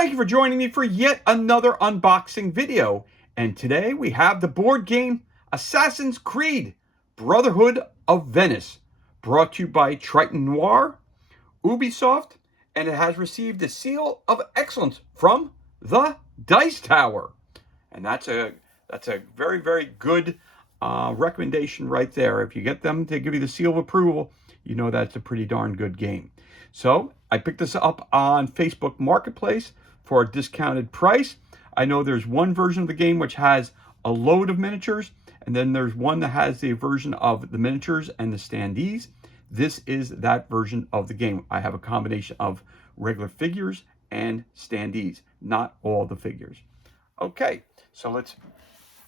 Thank you for joining me for yet another unboxing video. And today we have the board game Assassin's Creed Brotherhood of Venice, brought to you by Triton Noir, Ubisoft, and it has received the seal of excellence from the Dice Tower. And that's a very, very good recommendation right there. If you get them to give you the seal of approval, you know that's a pretty darn good game. So I picked this up on Facebook Marketplace for a discounted price. I know there's one version of the game which has a load of miniatures, and then there's one that has the version of the miniatures and the standees. This is that version of the game. I have a combination of regular figures and standees, not all the figures. Okay, so let's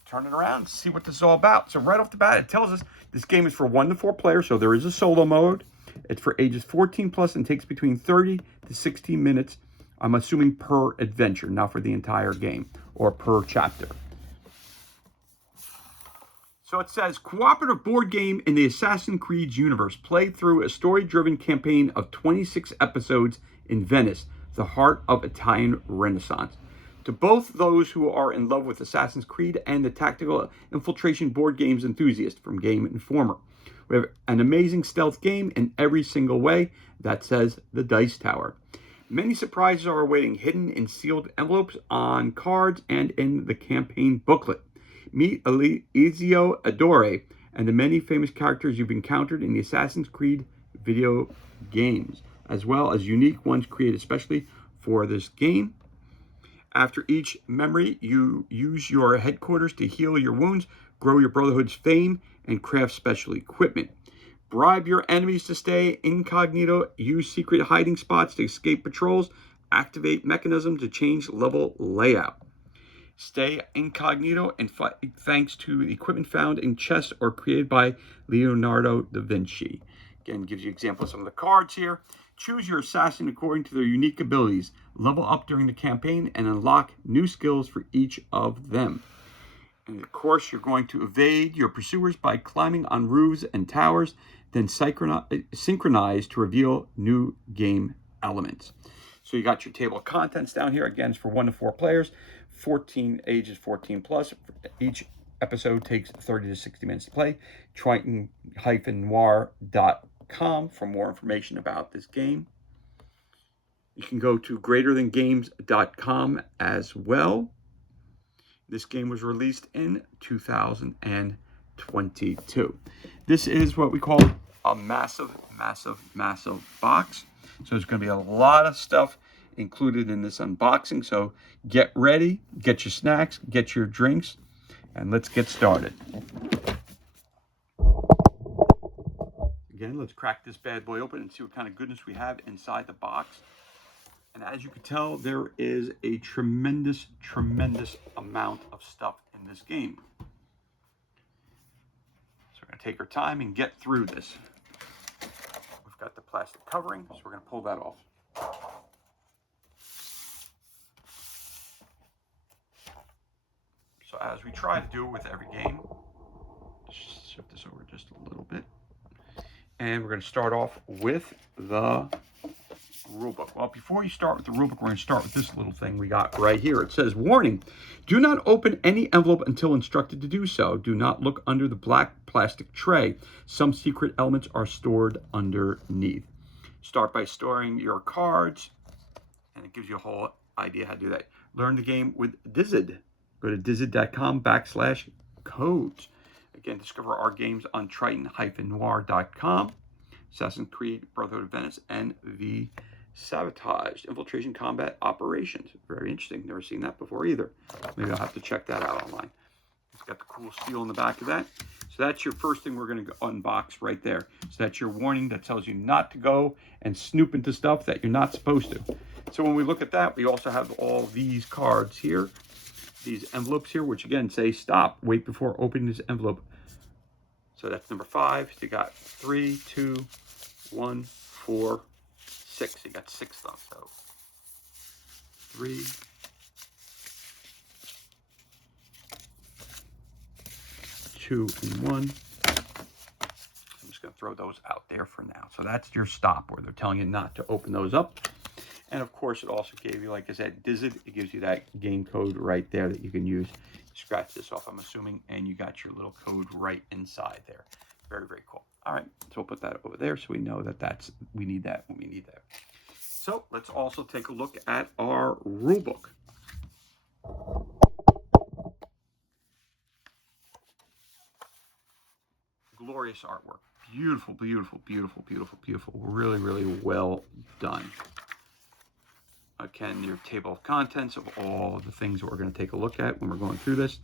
turn it around and see what this is all about. So right off the bat, it tells us this game is for 1 to 4 players, so there is a solo mode. It's for ages 14 plus and takes between 30 to 60 minutes, I'm assuming per adventure, not for the entire game or per chapter. So it says, cooperative board game in the Assassin's Creed universe, played through a story-driven campaign of 26 episodes in Venice, the heart of Italian Renaissance. To both those who are in love with Assassin's Creed and the tactical infiltration board games enthusiast from Game Informer. We have an amazing stealth game in every single way. That says the Dice Tower. Many surprises are awaiting, hidden in sealed envelopes, on cards, and in the campaign booklet. Meet Ezio Auditore and the many famous characters you've encountered in the Assassin's Creed video games, as well as unique ones created especially for this game. After each memory, you use your headquarters to heal your wounds, grow your Brotherhood's fame, and craft special equipment. Bribe your enemies to stay incognito, use secret hiding spots to escape patrols, activate mechanisms to change level layout. Stay incognito and fight thanks to the equipment found in chests or created by Leonardo da Vinci. Again, gives you examples of some of the cards here. Choose your assassin according to their unique abilities. Level up during the campaign and unlock new skills for each of them. And of course, you're going to evade your pursuers by climbing on roofs and towers, then synchronize to reveal new game elements. So you got your table of contents down here. Again, it's for 1 to 4 players, ages 14 plus. Each episode takes 30 to 60 minutes to play. Triton-noir.com for more information about this game. You can go to greaterthangames.com as well. This game was released in 2022. This is what we call a massive, massive, massive box. So there's going to be a lot of stuff included in this unboxing. So get ready, get your snacks, get your drinks, and let's get started. Again, let's crack this bad boy open and see what kind of goodness we have inside the box. And as you can tell, there is a tremendous, tremendous amount of stuff in this game. So we're going to take our time and get through this. We've got the plastic covering, so we're going to pull that off. So as we try to do with every game, shift this over just a little bit. And we're going to start off with the rulebook. Well, before you start with the rulebook, we're going to start with this little thing we got right here. It says, warning, do not open any envelope until instructed to do so. Do not look under the black plastic tray. Some secret elements are stored underneath. Start by storing your cards, and it gives you a whole idea how to do that. Learn the game with Dizid. Go to dizid.com/codes. Again, discover our games on Triton-noir.com. Assassin's Creed, Brotherhood of Venice, and the Sabotaged Infiltration Combat Operations. Very interesting. Never seen that before either. Maybe I'll have to check that out online. It's got the cool seal in the back of that. So that's your first thing we're going to unbox right there. So that's your warning that tells you not to go and snoop into stuff that you're not supposed to. So when we look at that, we also have all these cards here. These envelopes here, which again say stop, wait before opening this envelope. So that's number 5. So you got 3, 2, 1, 4, 6. You got 6 stuff. So 3, 2, and 1. I'm just going to throw those out there for now. So that's your stop, where they're telling you not to open those up. And of course, it also gave you, like I said, Dizit. It gives you that game code right there that you can use. Scratch this off, I'm assuming, and you got your little code right inside there. Very, very cool. All right, so we'll put that over there so we know that we need that when we need that. So let's also take a look at our rule book. Glorious artwork. Beautiful, beautiful, beautiful, beautiful, beautiful. Really, really well done. Again, your table of contents of all of the things that we're going to take a look at when we're going through this.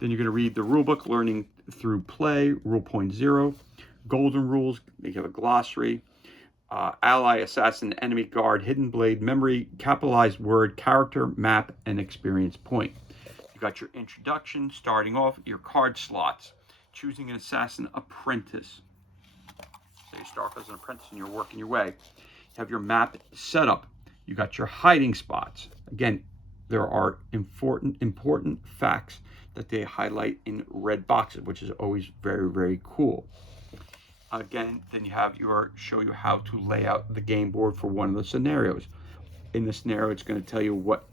Then you're going to read the rule book, Learning Through Play, Rule Point 0, Golden Rules. You have a glossary, ally, assassin, enemy, guard, hidden blade, memory, capitalized word, character, map, and experience point. You got your introduction, starting off, your card slots, choosing an assassin apprentice. So you start as an apprentice and you're working your way. You have your map setup. You got your hiding spots. Again, there are important facts that they highlight in red boxes, which is always very, very cool. Again, then you have show you how to lay out the game board for one of the scenarios. In the scenario, it's going to tell you what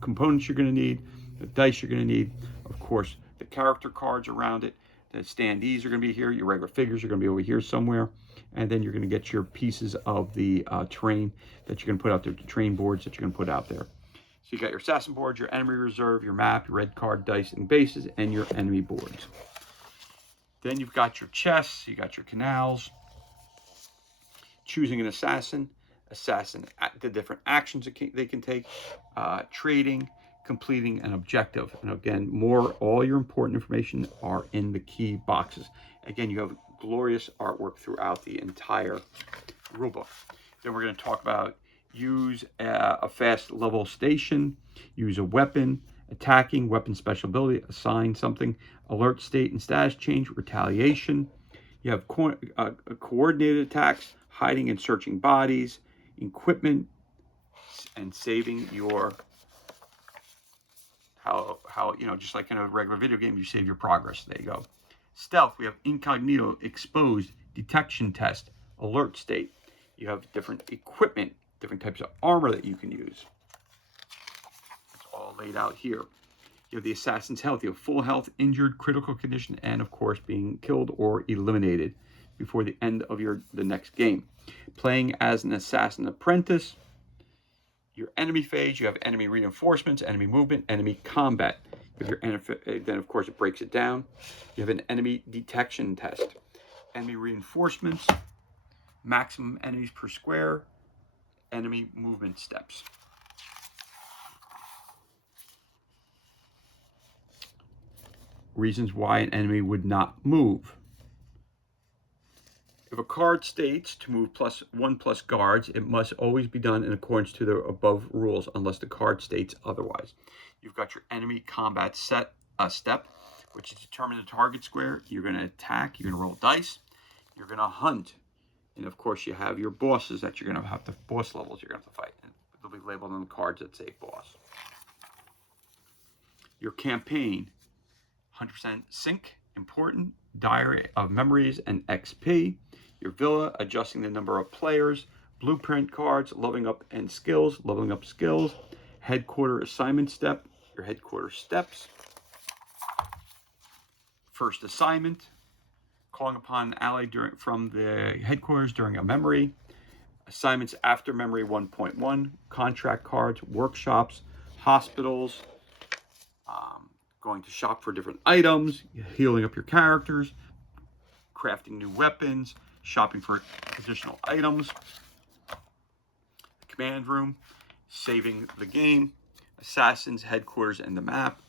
components you're going to need, the dice you're going to need, of course, the character cards around it. The standees are going to be here. Your regular figures are going to be over here somewhere. And then you're going to get your pieces of the terrain that you're going to put out there, the terrain boards that you're going to put out there. So you got your assassin board, your enemy reserve, your map, your red card, dice, and bases, and your enemy boards. Then you've got your chests, you got your canals, choosing an assassin, the different actions they can take, trading, completing an objective. And again, all your important information are in the key boxes. Again, you have glorious artwork throughout the entire rulebook. Then we're going to talk about use a fast level station, use a weapon, attacking, weapon special ability, assign something, alert state and status change, retaliation. You have coordinated attacks, hiding and searching bodies, equipment, and saving your how just like in a regular video game, you save your progress. There you go. Stealth, we have incognito, exposed, detection test, alert state. You have different equipment, different types of armor that you can use. It's all laid out here. You have the assassin's health. You have full health, injured, critical condition, and of course being killed or eliminated before the end of the next game. Playing as an assassin apprentice. Your enemy phase, you have enemy reinforcements, enemy movement, enemy combat. Then of course it breaks it down. You have an enemy detection test. Enemy reinforcements, maximum enemies per square, enemy movement steps. Reasons why an enemy would not move. If a card states to move +1+ guards, it must always be done in accordance to the above rules unless the card states otherwise. You've got your enemy combat step, which is determine the target square. You're going to attack. You're going to roll dice. You're going to hunt. And of course, you have your bosses that you're going to have boss levels you're going to have to fight. And they'll be labeled on the cards that say boss. Your campaign, 100% sync, important, diary of memories and XP. Your villa, adjusting the number of players, blueprint cards, leveling up skills, headquarter assignment step, your headquarter steps, first assignment, calling upon an ally from the headquarters during a memory, assignments after memory 1.1, contract cards, workshops, hospitals, going to shop for different items, healing up your characters, crafting new weapons, shopping for additional items, command room, saving the game, assassins, headquarters, and the map,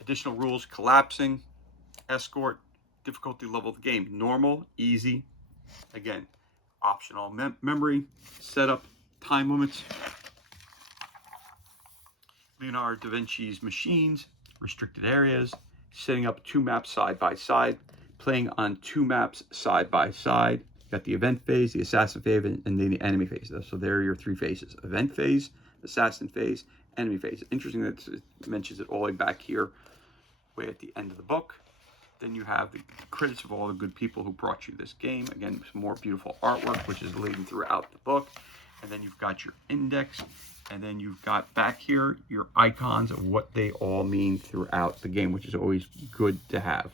additional rules, collapsing, escort, difficulty level of the game, normal, easy, again, optional memory, setup, time limits, Leonardo da Vinci's machines, restricted areas, setting up 2 maps side by side, playing on 2 maps side by side. You got the event phase, the assassin phase, and then the enemy phase. So there are your 3 phases: event phase, assassin phase, enemy phase. Interesting that it mentions it all the way back here, way at the end of the book. Then you have the credits of all the good people who brought you this game. Again, some more beautiful artwork, which is leading throughout the book. and then you've got your index, and then you've got back here your icons of what they all mean throughout the game, which is always good to have.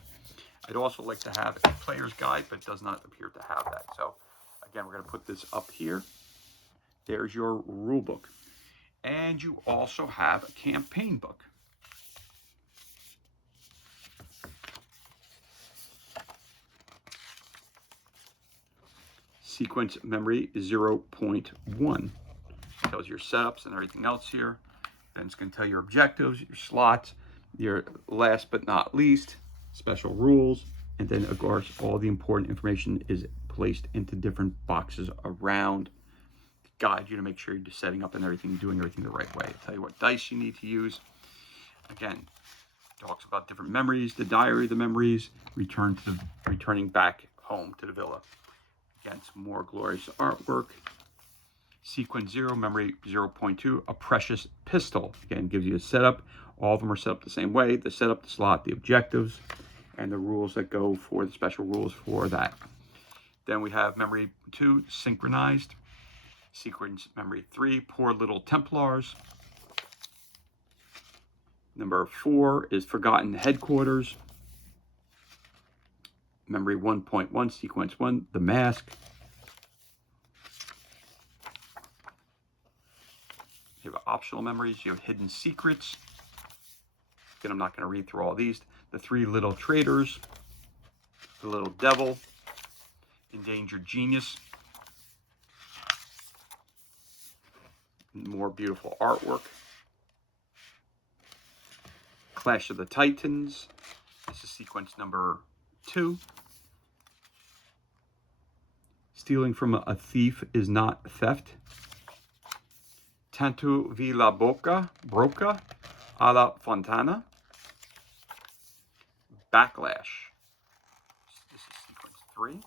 I'd also like to have a player's guide, but it does not appear to have that. So again, we're going to put this up here. There's your rule book. And you also have a campaign book. Sequence memory 0.1. Tells your setups and everything else here. Then it's going to tell your objectives, your slots, your last but not least, special rules. And then, of course, all the important information is placed into different boxes around to guide you to make sure you're just setting up and everything, doing everything the right way. Tell you what dice you need to use. Again, talks about different memories, the diary of the memories, returning back home to the villa. Again, some more glorious artwork. Sequence 0, memory 0.2, a precious pistol. Again, gives you a setup. All of them are set up the same way. The setup, the slot, the objectives, and the rules that go for the special rules for that. Then we have memory 2, synchronized. Sequence memory 3, poor little Templars. Number 4 is forgotten headquarters. Memory 1.1, sequence 1, the mask. You have optional memories, you have hidden secrets. Again, I'm not going to read through all these. The 3 little traitors, the little devil, endangered genius. More beautiful artwork. Clash of the Titans. This is sequence number 2. Stealing from a thief is not theft. Tanto vi la broca alla fontana. Backlash. This is sequence 3.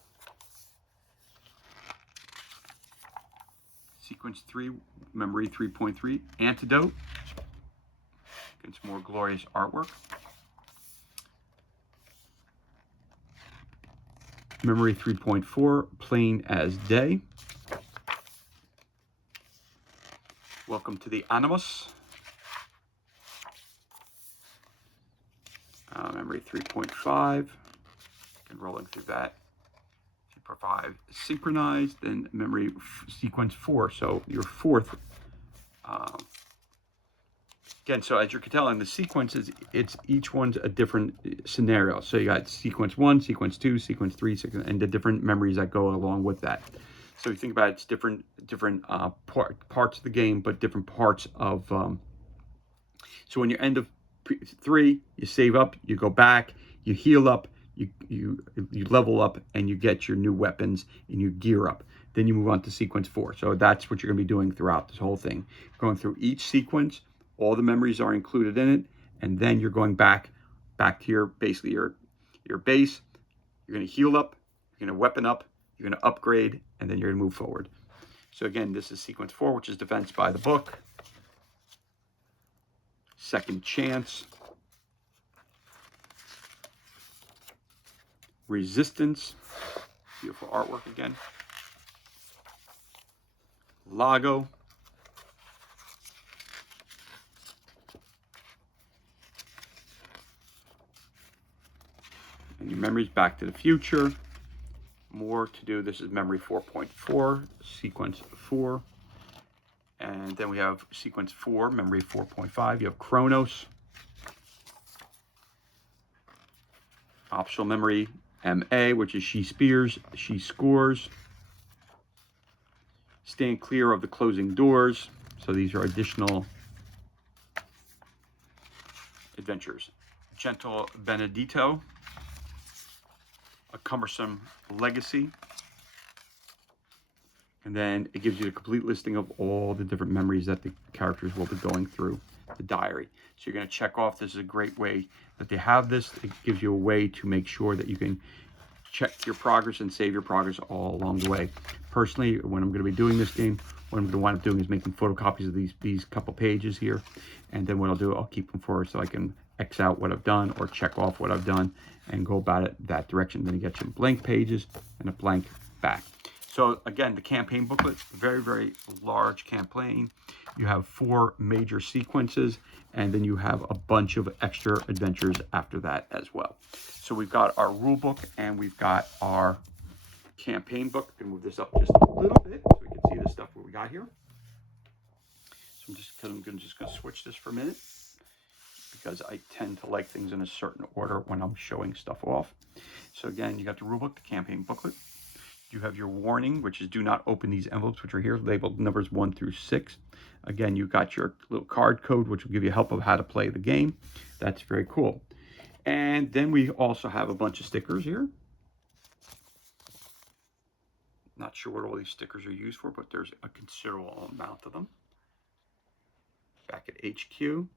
Sequence 3, memory 3.3, antidote. Against more glorious artwork. Memory 3.4, plain as day. Welcome to the Animus. Memory 3.5. And rolling through that. 3.5 synchronized, then memory sequence 4. So your fourth. Again, so as you can tell in the sequences, it's each one's a different scenario. So you got sequence 1, sequence 2, sequence 3, and the different memories that go along with that. So you think about it, it's different parts of the game, but different parts of. So when you end of 3, you save up, you go back, you heal up, you level up, and you get your new weapons and you gear up. Then you move on to sequence 4. So that's what you're going to be doing throughout this whole thing, going through each sequence. All the memories are included in it, and then you're going back to your basically your base. You're going to heal up, you're going to weapon up, you're going to upgrade, and then you're going to move forward. So again, this is sequence 4, which is defense by the book. Second chance. Resistance. Beautiful artwork again. Lago. And your memories, Back to the Future. More to do. This is memory 4.4, sequence 4. And then we have sequence 4, memory 4.5. You have Chronos. Optional memory MA, which is she spears, she scores. Stand clear of the closing doors. So these are additional adventures. Gentle Benedito. A cumbersome legacy. And then it gives you a complete listing of all the different memories that the characters will be going through the diary. So you're going to check off. This is a great way that they have this. It gives you a way to make sure that you can check your progress and save your progress all along the way. Personally, when I'm going to be doing this game, what I'm going to wind up doing is making photocopies of these couple pages here. And then what I'll do, I'll keep them for so I can X out what I've done or check off what I've done and go about it that direction. Then you get some blank pages and a blank back. So again, the campaign booklet, very, very large campaign. You have 4 major sequences, and then you have a bunch of extra adventures after that as well. So we've got our rule book and we've got our campaign book. I'm gonna move this up just a little bit so we can see the stuff what we got here. So I'm just gonna switch this for a minute because I tend to like things in a certain order when I'm showing stuff off. So again, you got the rule book, the campaign booklet. You have your warning, which is do not open these envelopes, which are here labeled numbers 1 through 6. Again, you got your little card code, which will give you help of how to play the game. That's very cool. And then we also have a bunch of stickers here. Not sure what all these stickers are used for, but there's a considerable amount of them. Back at HQ. So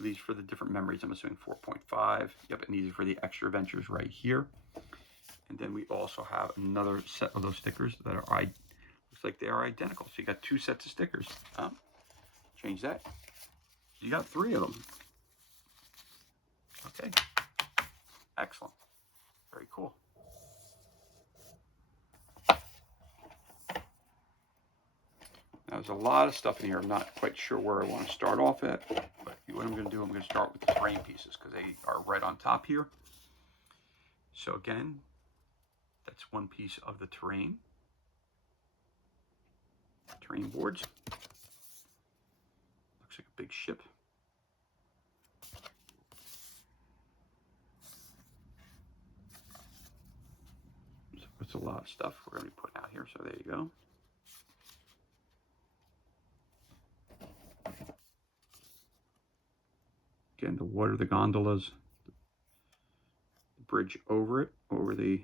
these are for the different memories, I'm assuming 4.5. Yep, and these are for the extra adventures right here. And then we also have another set of those stickers that are, looks like they are identical. So you got 2 sets of stickers. Change that. You got 3 of them. Okay. Excellent. Very cool. Now, there's a lot of stuff in here. I'm not quite sure where I want to start off at, but what I'm going to do, I'm going to start with the terrain pieces because they are right on top here. So again, that's one piece of the terrain boards. Looks like a big ship. So it's a lot of stuff we're going to be putting out here. So there you go. Again, the water, the gondolas, the bridge over it, over the,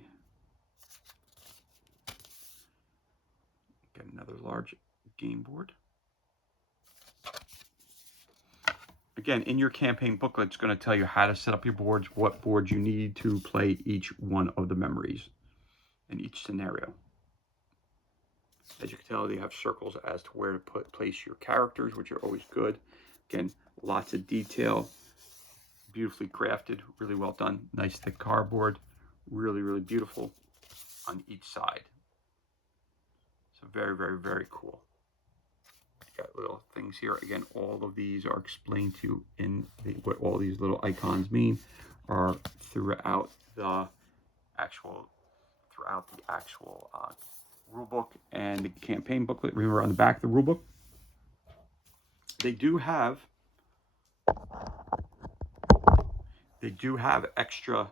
again, another large game board. Again, in your campaign booklet, it's going to tell you how to set up your boards, what boards you need to play each one of the memories in each scenario. As you can tell, they have circles as to where to place your characters, which are always good. Again, lots of detail, beautifully crafted, really well done. Nice thick cardboard, really, really beautiful on each side. So very, very, very cool. Got little things here. Again, all of these are explained to you in what all these little icons mean are throughout the actual rule book and the campaign booklet. Remember, on the back of the rule book, they do have extra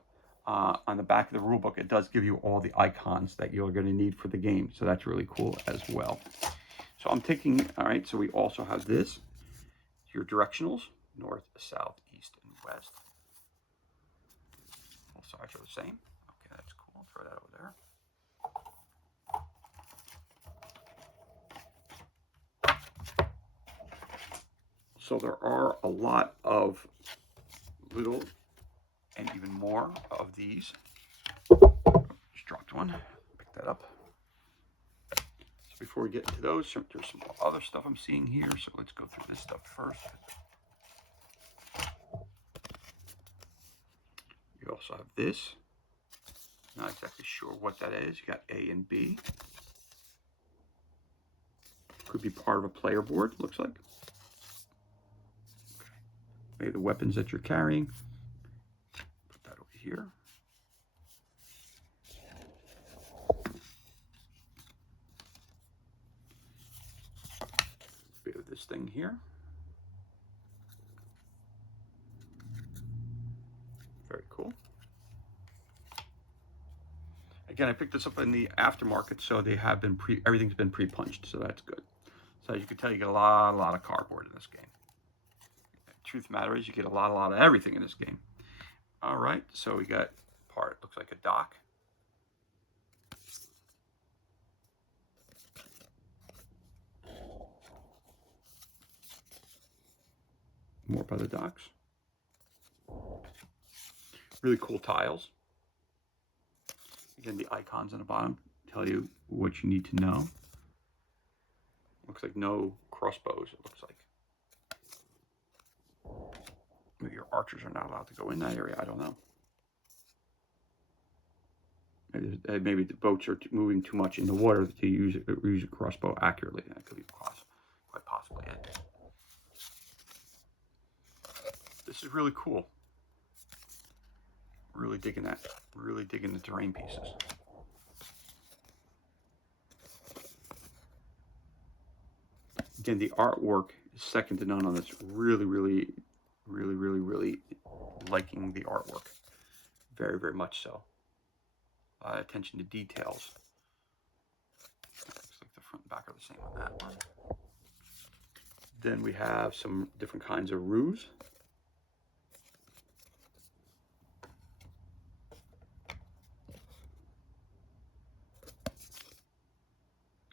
on the back of the rule book. It does give you all the icons that you're going to need for the game, so that's really cool as well. So I'm taking, all right, so we also have this, your directionals, north, south, east, and west. All sides are the same. Okay, that's cool. Throw that over there. So there are a lot of little and even more of these. Just dropped one. Pick that up. Before we get into those, there's some other stuff I'm seeing here, so let's go through this stuff first. You also have this. Not exactly sure what that is. You got A and B. Could be part of a player board, looks like. Okay. Maybe the weapons that you're carrying. Put that over here. Bit of this thing here. Very cool. Again, I picked this up in the aftermarket, so they have been everything's been pre-punched, so that's good. So as you can tell, you get a lot of cardboard in this game. Truth of the matter is, you get a lot of everything in this game. All right, so we got part, looks like a dock. More by the docks. Really cool tiles. Again, the icons on the bottom tell you what you need to know. Looks like no crossbows, it looks like. Maybe your archers are not allowed to go in that area, I don't know. Maybe the boats are moving too much in the water to use a crossbow accurately. That could be quite possibly it. This is really cool. Really digging that. Really digging the terrain pieces. Again, the artwork is second to none on this. Really liking the artwork. Very much so. Attention to details. Looks like the front and back are the same on that one. Then we have some different kinds of roofs.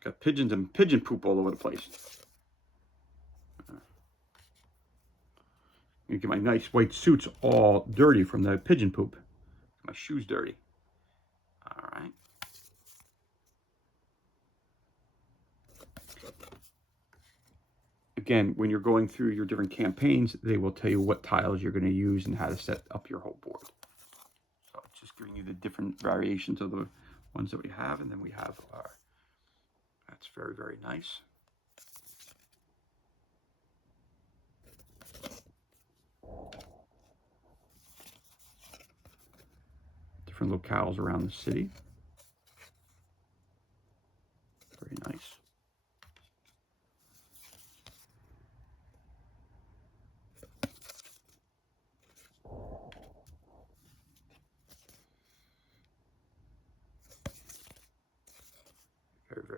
Got pigeons and pigeon poop all over the place. You get my nice white suits all dirty from the pigeon poop. My shoes dirty. All right. Again, when you're going through your different campaigns, they will tell you what tiles you're going to use and how to set up your whole board. So it's just giving you the different variations of the ones that we have, and then we have our. That's very nice. Different locales around the city. Very nice.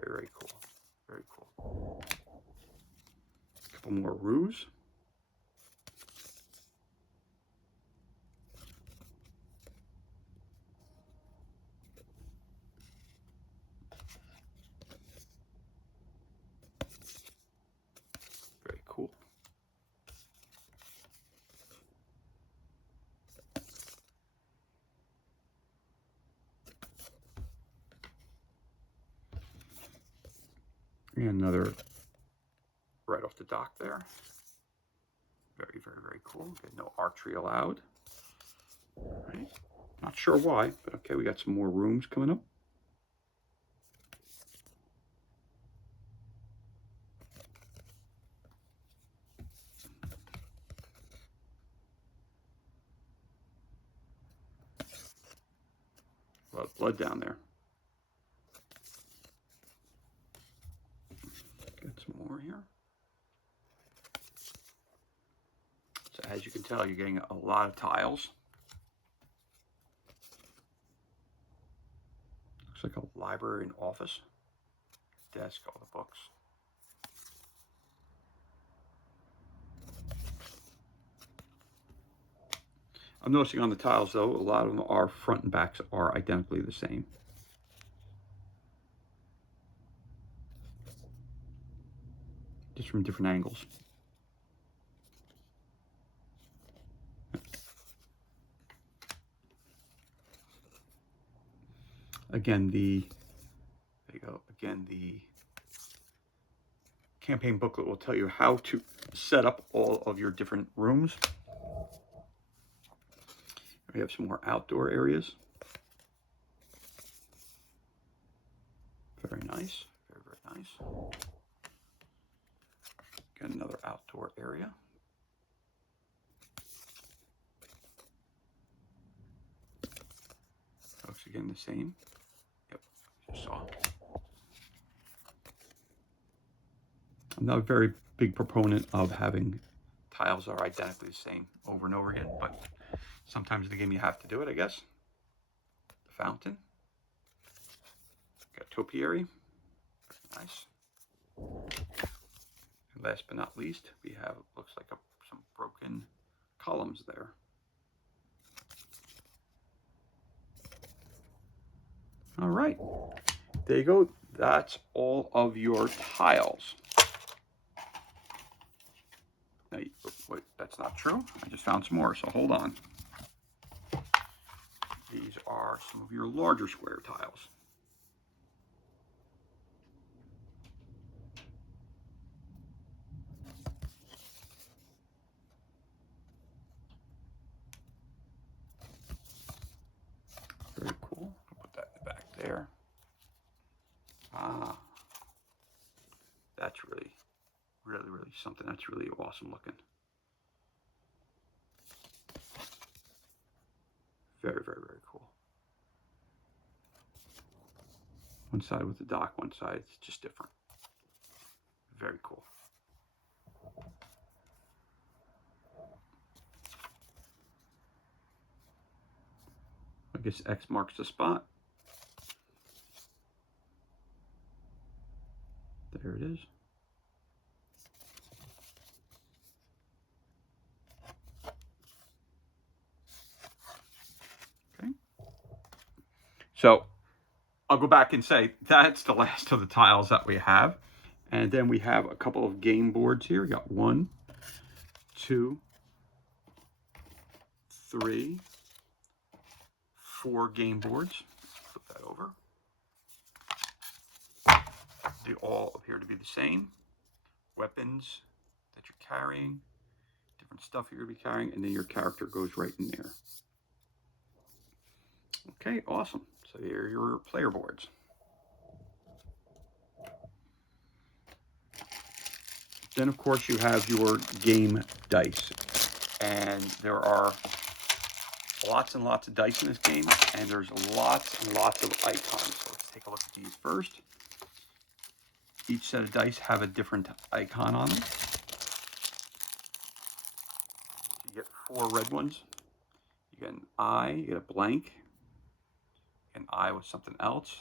Very cool. Very cool. A couple more roofs. Very cool. And another right off the dock there. Very cool. Okay, no archery allowed. All right. Not sure why, but okay, we got some more rooms coming up. A lot of blood down there. Get some more here. So as you can tell, you're getting a lot of tiles. Looks like a library and office. Desk, all the books. I'm noticing on the tiles, though, a lot of them are front and backs are identically the same. Just from different angles. Again, there you go. Again, the campaign booklet will tell you how to set up all of your different rooms. We have some more outdoor areas. Very nice. Very nice. Got another outdoor area. Looks again the same. Yep, just saw. I'm not a very big proponent of having tiles are identically the same over and over again, but sometimes in the game you have to do it, I guess. The fountain. Got topiary. Very nice. And last but not least, we have, looks like some broken columns there. All right, there you go. That's all of your tiles. Now, wait, that's not true. I just found some more, so hold on. These are some of your larger square tiles. Very cool. I'll put that in the something that's really awesome looking. Very, very, very cool. One side with the dock, one side it's just different. Very cool. I guess X marks the spot. There it is. Okay. So I'll go back and say that's the last of the tiles that we have. And then we have a couple of game boards here. We got 1, 2, 3, 4 game boards. Flip that over. They all appear to be the same. Weapons that you're carrying, different stuff you're going to be carrying, and then your character goes right in there. Okay, awesome. So here are your player boards. Then, of course, you have your game dice. And there are lots and lots of dice in this game, and there's lots and lots of icons. So let's take a look at these first. Each set of dice have a different icon on them. You get 4 red ones. You get an eye, you get a blank, an eye with something else.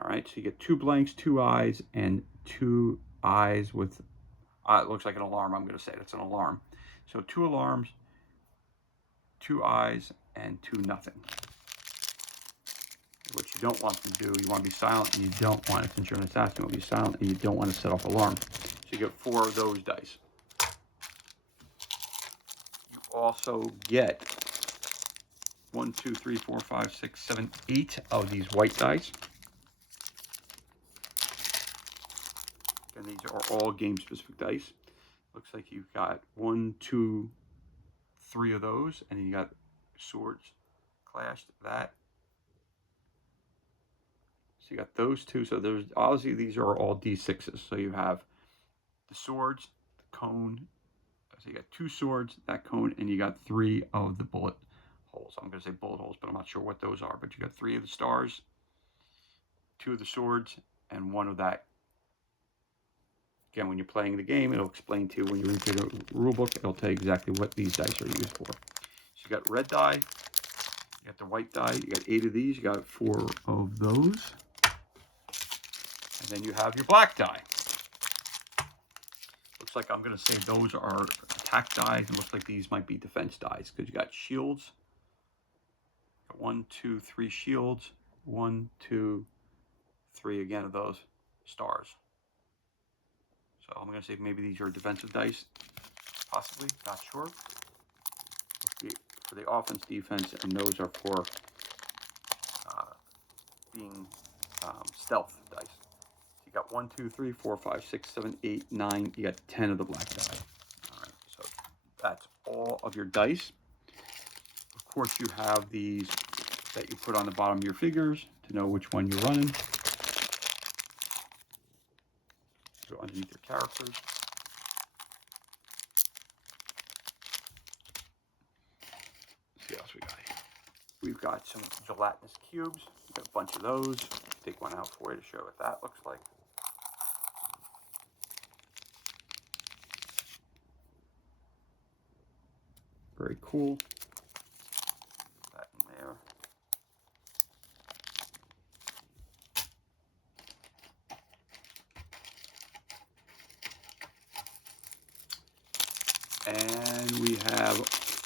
All right, so you get 2 blanks, 2 eyes, and 2 eyes with, it looks like an alarm, I'm going to say. That's an alarm. So 2 alarms, 2 eyes, and 2 nothing. What you don't want to do, you want to be silent, and you don't want, since you're an assassin, you want to be silent, and you don't want to set off alarm. So you get 4 of those dice. You also get 1, 2, 3, 4, 5, 6, 7, 8 of these white dice. And these are all game-specific dice. Looks like you've got 1, 2, 3 of those, and then you got swords clashed, that. So you got those 2. So there's obviously these are all D6s. So you have the swords, the cone. So you got 2 swords, that cone, and you got 3 of the bullet holes. I'm going to say bullet holes, but I'm not sure what those are. But you got 3 of the stars, 2 of the swords, and 1 of that. Again, when you're playing the game, it'll explain to you. When you read through the rule book, it'll tell you exactly what these dice are used for. So you got red die, you got the white die, you got 8 of these, you got 4 of those. And then you have your black die. Looks like I'm going to say those are attack dies. It looks like these might be defense dies because you got shields. Got 1, 2, 3 shields. 1, 2, 3 again of those stars. So I'm going to say maybe these are defensive dice, possibly, not sure. For the offense, defense, and those are for being stealth dice. So you got 1, 2, 3, 4, 5, 6, 7, 8, 9. You got 10 of the black die. All right, so that's all of your dice. Of course, you have these that you put on the bottom of your figures to know which one you're running. Go underneath your characters. Let's see what else we got here. We've got some gelatinous cubes. We've got a bunch of those. Take one out for you to show what that looks like. Very cool. Put that in there. And we have,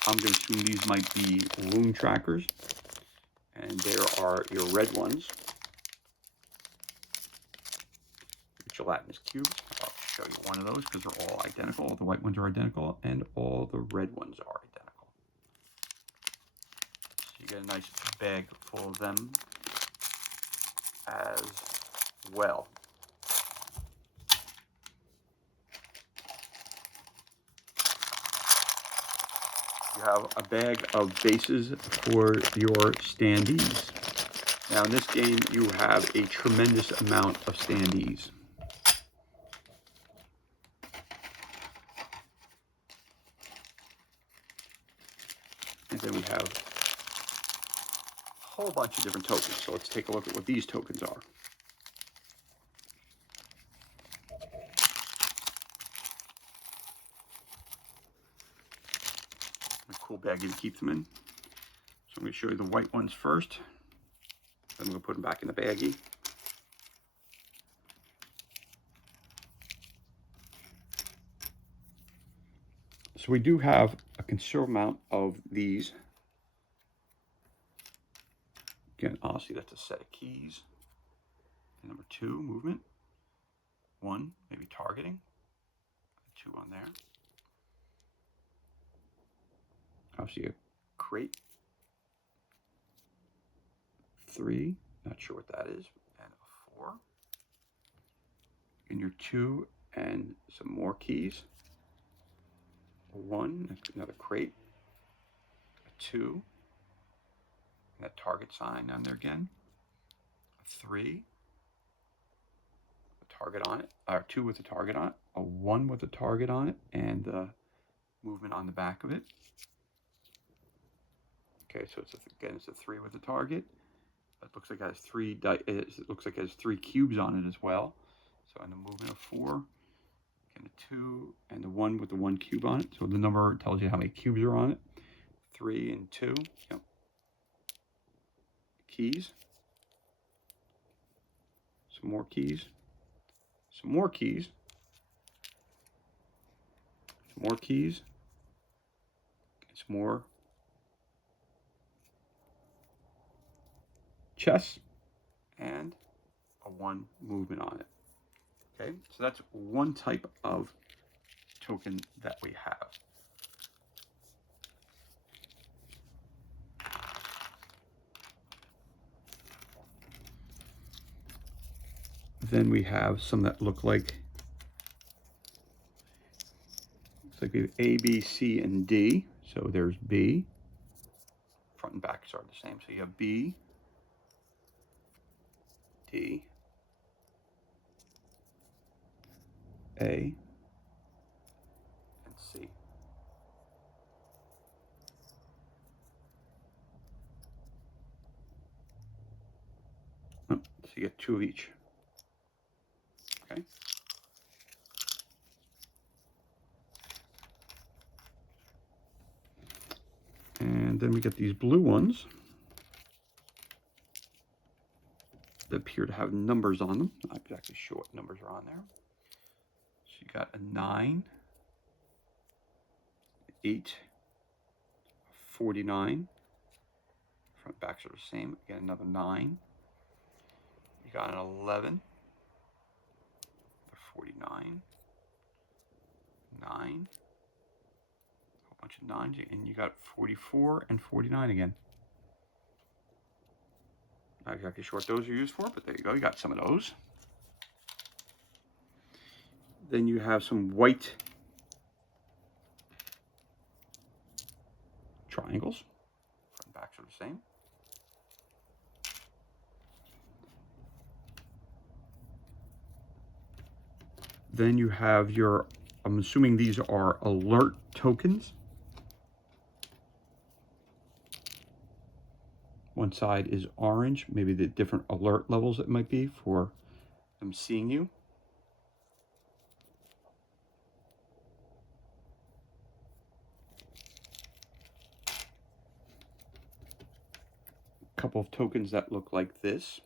I'm going to assume these might be wound trackers. And there are your red ones. Gelatinous cubes. I'll show you one of those because they're all identical. All the white ones are identical and all the red ones are identical. So you get a nice bag full of them as well. You have a bag of bases for your standees. Now in this game you have a tremendous amount of standees. And then we have a whole bunch of different tokens. So let's take a look at what these tokens are. A cool baggie to keep them in. So I'm going to show you the white ones first. Then I'm going to put them back in the baggie. So we do have a considerable amount of these. Again, obviously that's a set of keys. And number 2, movement. 1, maybe targeting. 2 on there. Obviously a crate. 3, not sure what that is. And a 4. And your 2 and some more keys. 1, another crate. A 2. And that target sign on there again. A 3. A target on it. Or 2 with a target on it. A 1 with a target on it. And the movement on the back of it. Okay, so it's a 3 with a target. It looks like it has 3. It looks like it has 3 cubes on it as well. So in the movement of 4, and a 2, and the 1 with the 1 cube on it. So the number tells you how many cubes are on it. 3 and 2. Yep. Keys. Some more keys. Some more keys. Some more keys. Some more chess. And a 1 movement on it. Okay, so that's one type of token that we have. Then we have some that look like, it's like we have A, B, C, and D. So there's B. Front and back are the same. So you have B, D, A, and C. Oh, so you get 2 of each. Okay. And then we get these blue ones that appear to have numbers on them. Not exactly sure what numbers are on there. So you got a 9, 8, 49. Front backs are the same. Again, another 9. You got an 11, 49, 9, a bunch of 9s, and you got 44 and 49 again. Not exactly sure what those are used for, but there you go. You got some of those. Then you have some white triangles. Front backs are the same. Then you have your, I'm assuming these are alert tokens. One side is orange, maybe the different alert levels it might be for them seeing you. A couple of tokens that look like this.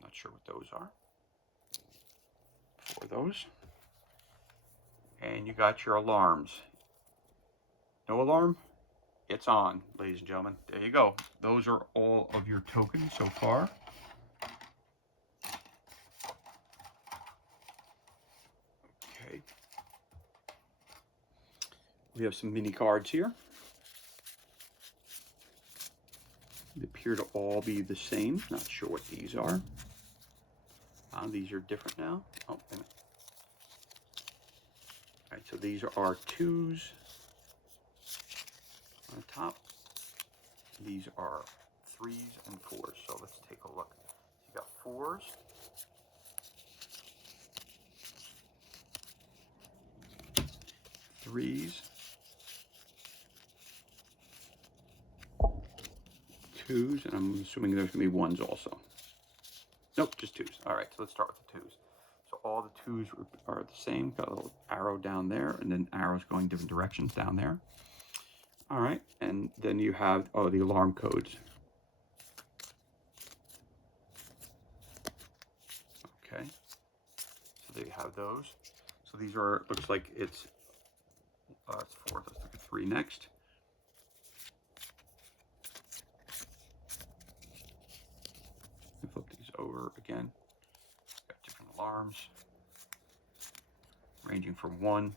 Not sure what those are. 4 of those. And you got your alarms. No alarm? It's on, ladies and gentlemen. There you go. Those are all of your tokens so far. Okay. We have some mini cards here. They appear to all be the same. Not sure what these are. These are different now. Oh, wait a minute. All right, so these are our 2s on the top. These are 3s and 4s. So let's take a look. You got 4s. Threes, 2s, and I'm assuming there's going to be 1s also. Nope, just 2s. All right, so let's start with the 2s. So all the 2s are the same. Got a little arrow down there, and then arrows going different directions down there. All right, and then you have, the alarm codes. Okay, so there you have those. So these are, looks like it's 4. Let's look at 3 next. Flip these over again. Got different alarms ranging from 1,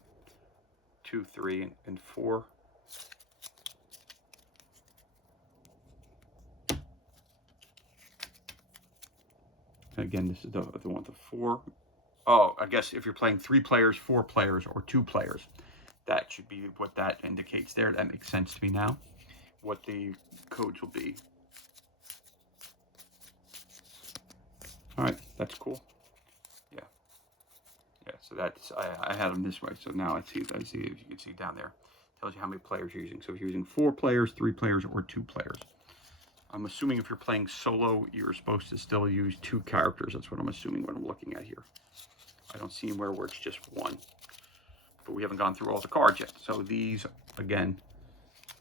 2, 3, and 4. Again, this is the one with the 4. Oh, I guess if you're playing 3 players, 4 players, or 2 players, that should be what that indicates there. That makes sense to me now, what the codes will be. All right, that's cool. Yeah. So that's, I had them this way, so now I see if you can see down there. Tells you how many players you're using. So if you're using 4 players, 3 players, or 2 players. I'm assuming if you're playing solo, you're supposed to still use 2 characters. That's what I'm assuming when I'm looking at here. I don't see anywhere where it's just 1. But we haven't gone through all the cards yet. So these, again,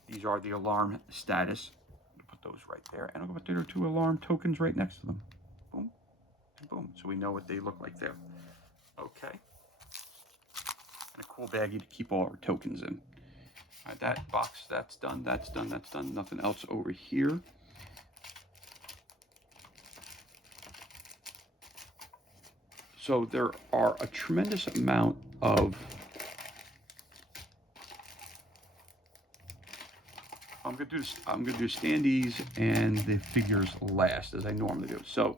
these are the alarm status. Put those right there. And I'll put there are 2 alarm tokens right next to them. Boom, and boom. So we know what they look like there. Okay. And a cool baggie to keep all our tokens in. All right, that box, that's done, that's done, that's done. Nothing else over here. So there are a tremendous amount of, I'm gonna do standees and the figures last, as I normally do. So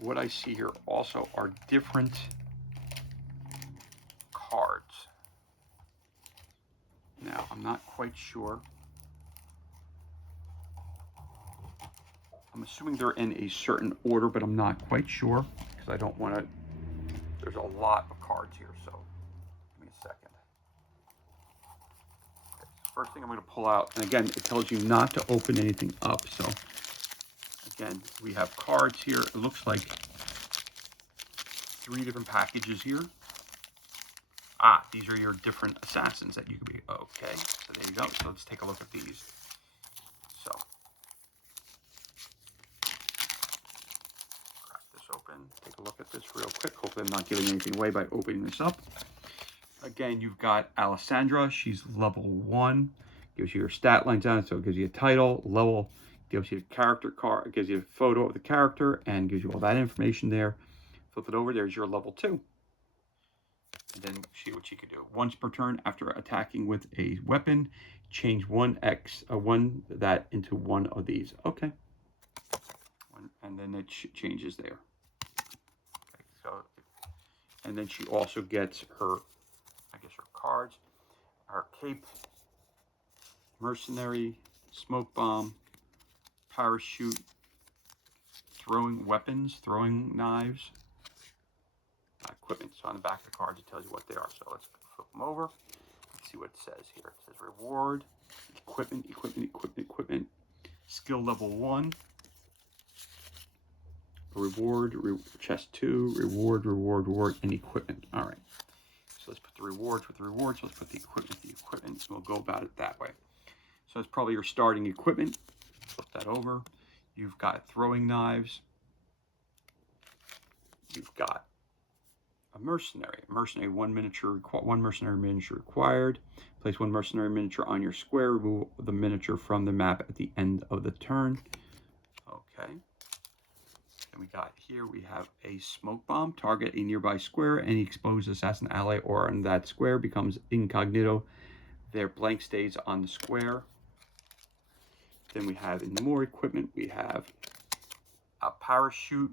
what I see here also are different cards. Now I'm not quite sure. I'm assuming they're in a certain order, but I'm not quite sure because I don't want to. There's a lot of cards here, so give me a second. Okay, so first thing I'm going to pull out, and again, it tells you not to open anything up. So again, we have cards here. It looks like 3 different packages here. Ah, these are your different assassins that you could be. Okay, so there you go. So let's take a look at these. So crack this open. Take a look at this real quick. Hopefully I'm not giving anything away by opening this up. Again, you've got Alessandra. She's level 1. Gives you your stat lines on it, so it gives you a title, level, gives you a character card, gives you a photo of the character, and gives you all that information there. Flip it over, there's your level 2. And then see what she could do. Once per turn, after attacking with a weapon, change one that into one of these. Okay. And then it changes there. Okay, so, and then she also gets her, I guess, her cards, her cape, mercenary, smoke bomb, parachute, throwing weapons, throwing knives, equipment. So on the back of the cards, it tells you what they are. So let's flip them over. Let's see what it says here. It says reward, equipment, skill level 1, reward, chest 2, reward, and equipment. All right. So let's put the rewards with the rewards. Let's put the equipment with the equipment. We'll go about it that way. So that's probably your starting equipment. Flip that over. You've got throwing knives. You've got a mercenary. One mercenary miniature required. Place 1 mercenary miniature on your square. Remove the miniature from the map at the end of the turn. Okay. And we got here, we have a smoke bomb. Target a nearby square. Any exposed assassin ally or on that square becomes incognito. Their blank stays on the square. Then we have in more equipment, we have a parachute.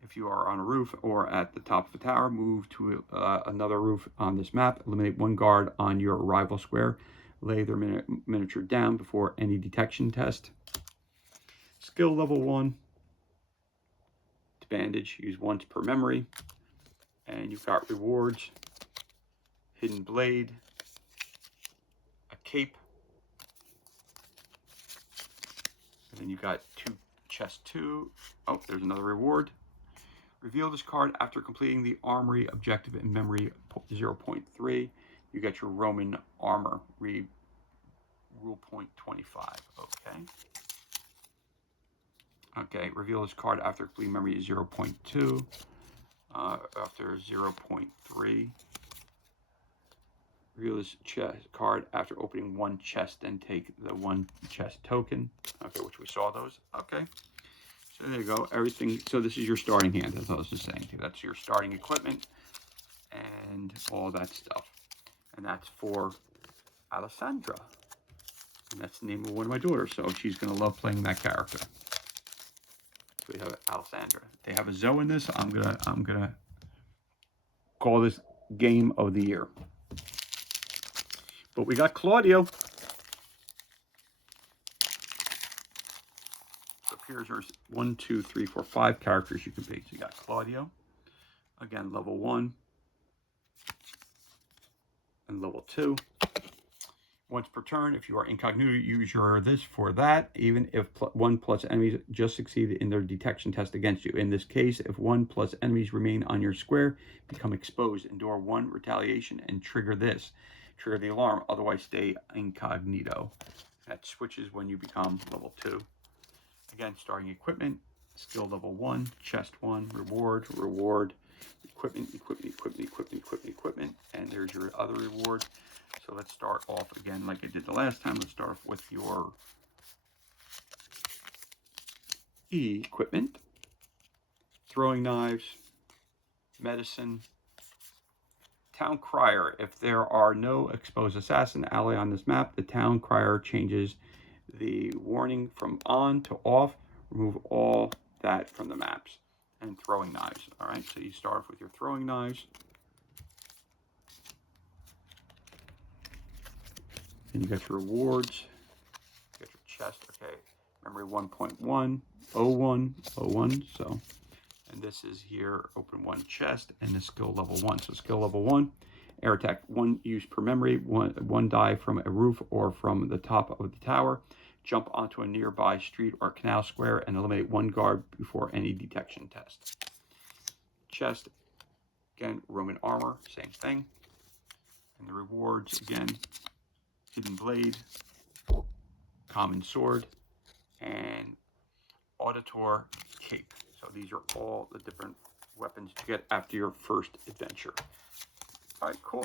If you are on a roof or at the top of a tower, move to another roof on this map. Eliminate 1 guard on your arrival square. Lay their miniature down before any detection test. Skill level 1. To bandage, use once per memory. And you've got rewards. Hidden blade. A cape. And then you got chest 2. Oh, there's another reward. Reveal this card after completing the armory objective in memory 0.3. You get your Roman armor, rule point 25. Okay. Okay, reveal this card after completing memory 0.2. After 0.3. Reveal this card after opening 1 chest and take the 1 chest token. Okay, which we saw those. Okay. So there you go. Everything. So this is your starting hand, as I was just saying. That's your starting equipment and all that stuff. And that's for Alessandra. And that's the name of one of my daughters. So she's going to love playing that character. So we have Alessandra. They have a Zoe in this. I'm gonna call this game of the year. But we got Claudio. So here's there's 1, 2, 3, 4, 5 characters you can be. So you got Claudio. Again, level 1 and level 2. Once per turn, if you are incognito, use your this for that, even if 1+ enemies just succeeded in their detection test against you. In this case, if 1+ enemies remain on your square, become exposed, endure 1 retaliation, and trigger this. Trigger the alarm, otherwise stay incognito. That switches when you become level 2. Again, starting equipment, skill level 1, chest 1, reward, equipment, and there's your other reward. So let's start off again like I did the last time. Let's start off with your equipment, throwing knives, medicine, town crier. If there are no exposed assassin ally on this map, the town crier changes the warning from on to off. Remove all that from the maps. And throwing knives. All right, so you start off with your throwing knives. And you got your rewards, you got your chest, okay, memory 1.1, 01, so, and this is here, open 1 chest, and the skill level 1. So skill level 1, air attack, 1 use per memory, one die from a roof or from the top of the tower, jump onto a nearby street or canal square and eliminate 1 guard before any detection test. Chest, again, Roman armor, same thing, and the rewards, again, hidden blade, common sword, and auditor cape. So these are all the different weapons to get after your first adventure. All right, cool.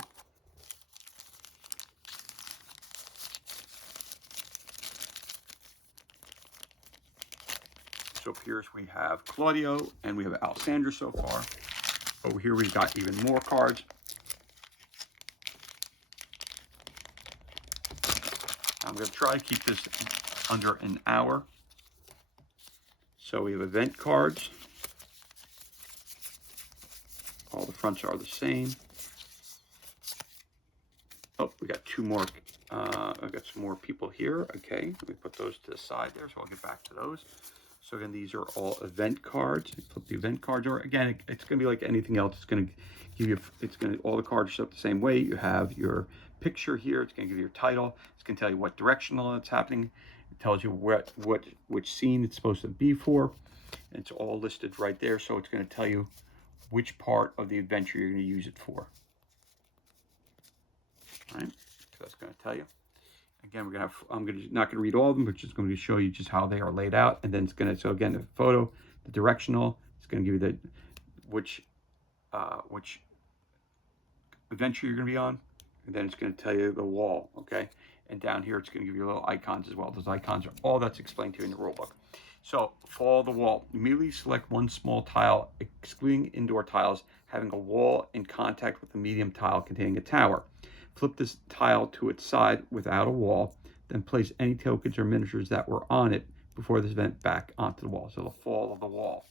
So here we have Claudio and we have Alessandra so far. Over here we've got even more cards. I'm going to try to keep this under an hour. So we have event cards. All the fronts are the same. Oh, we got 2 more. I've got some more people here. Okay, let me put those to the side there, so I'll get back to those. So again, these are all event cards. You flip the event cards over. Again, it's going to be like anything else. It's going to give you, all the cards are set up the same way. You have your picture here. It's going to give you your title. It's going to tell you what directional it's happening. It tells you which scene it's supposed to be for. It's all listed right there. So it's going to tell you which part of the adventure you're going to use it for. All right. So that's going to tell you. Again, we're gonna have, not gonna read all of them, but just going to show you just how they are laid out. And then it's gonna, so again, the photo, the directional, it's gonna give you the which adventure you're gonna be on, and then it's gonna tell you the wall, okay? And down here, it's gonna give you little icons as well. Those icons are all that's explained to you in the rule book. So follow the wall. Immediately select 1 small tile, excluding indoor tiles, having a wall in contact with a medium tile containing a tower. Flip this tile to its side without a wall, then place any tokens or miniatures that were on it before this event back onto the wall. So the fall of the wall.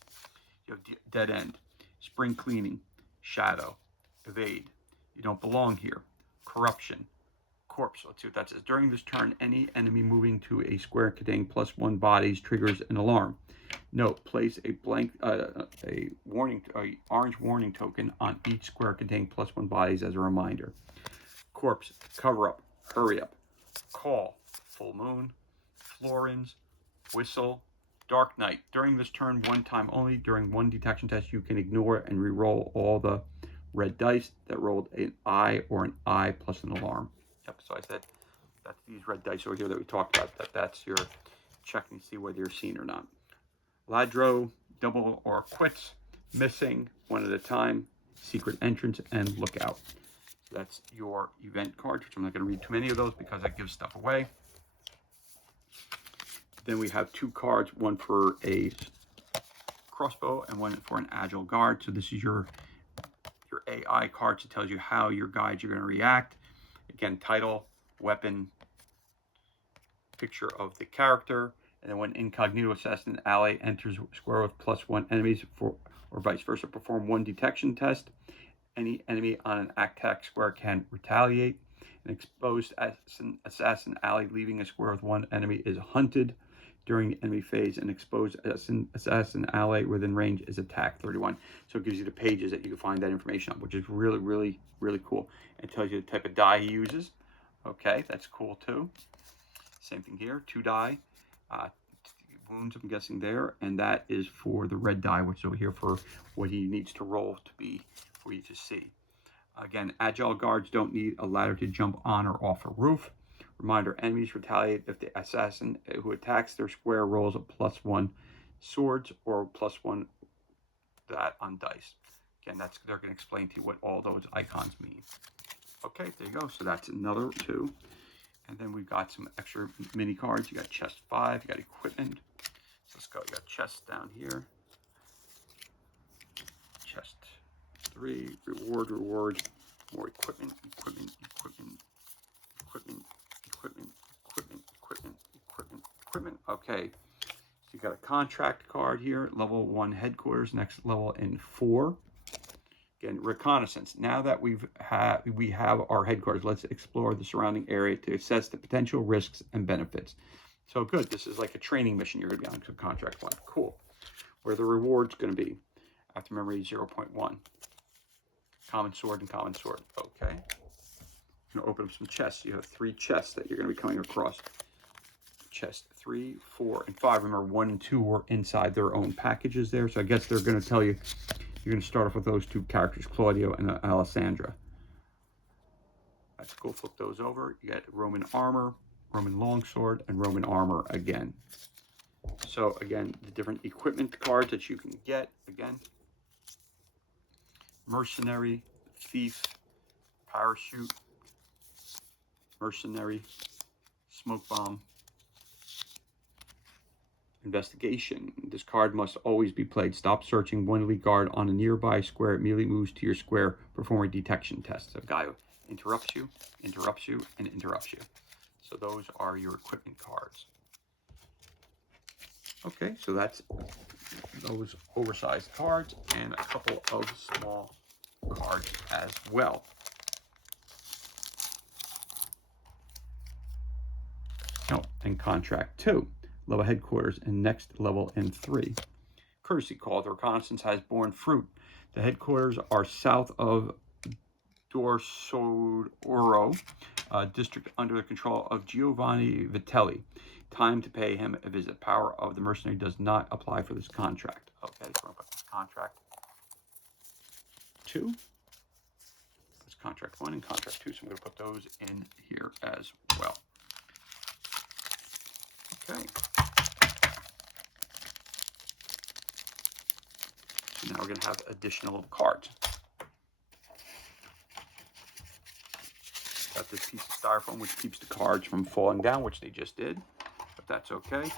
You have dead end, spring cleaning, shadow, evade, you don't belong here, corruption, corpse. Let's see what that says. During this turn, any enemy moving to a square containing +1 bodies triggers an alarm. Note, place a blank, orange warning token on each square containing +1 bodies as a reminder. Corpse, cover up, hurry up, call, full moon, Florins, Whistle, Dark Knight. During this turn, one time only, during one detection test, you can ignore and re-roll all the red dice that rolled an I or an I plus an alarm. Yep, so I said that's these red dice over here that we talked about, that's your checking to see whether you're seen or not. Ladro, double or quits, missing, one at a time, secret entrance, and lookout. So that's your event cards, which I'm not going to read too many of those because that gives stuff away. Then we have two cards, one for a crossbow and one for an agile guard. So this is your AI cards. It tells you how your guides are going to react. Again, title, weapon, picture of the character, and then when incognito assassin ally enters square with +1 enemies or vice versa, perform one detection test. Any enemy on an attack square can retaliate. An exposed assassin ally leaving a square with one enemy is hunted during the enemy phase. An exposed assassin ally within range is attacked. 31. So it gives you the pages that you can find that information on, which is really, really, really cool. It tells you the type of die he uses. Okay, that's cool too. Same thing here, 2 die. Wounds, I'm guessing there, and that is for the red die, which is over here for what he needs to roll to be for you to see. Again, agile guards don't need a ladder to jump on or off a roof. Reminder, enemies retaliate if the assassin who attacks their square rolls a +1 swords or +1 that on dice. Again, they're going to explain to you what all those icons mean. Okay, there you go. So that's another 2. And then we've got some extra mini cards. You got chest 5, you got equipment. So let's go. You got chest down here. Chest 3, reward, more equipment. Okay. So you got a contract card here, level 1 headquarters, next level in 4. Again, reconnaissance. Now that we have our headquarters, let's explore the surrounding area to assess the potential risks and benefits. So good. This is like a training mission you're going to be on. So contract 1. Cool. Where the reward's going to be. After memory 0.1. Common sword and common sword. Okay. I'm going to open up some chests. You have 3 chests that you're going to be coming across. Chest 3, 4, and 5. Remember, 1 and 2 were inside their own packages there. So I guess they're going to tell you. You're going to start off with those 2 characters, Claudio and Alessandra. That's cool. Flip those over. You got Roman armor, Roman longsword, and Roman armor again. So again, the different equipment cards that you can get. Again, mercenary, thief, parachute, mercenary, smoke bomb, investigation. This card must always be played. Stop searching. One elite guard on a nearby square immediately moves to your square. Perform a detection test. So a guy interrupts you, and interrupts you. So those are your equipment cards. Okay, so that's those oversized cards and a couple of small cards as well. Oh, and contract 2. Level headquarters and next level in 3. Courtesy call. The reconnaissance has borne fruit. The headquarters are south of Dorsoduro district under the control of Giovanni Vitelli. Time to pay him a visit. Power of the mercenary does not apply for this contract. Okay, so I'm going to put this contract 2. There's contract 1 and contract 2. So I'm going to put those in here as well. Okay. So now we're going to have additional cards. Got this piece of styrofoam which keeps the cards from falling down, which they just did, but that's okay.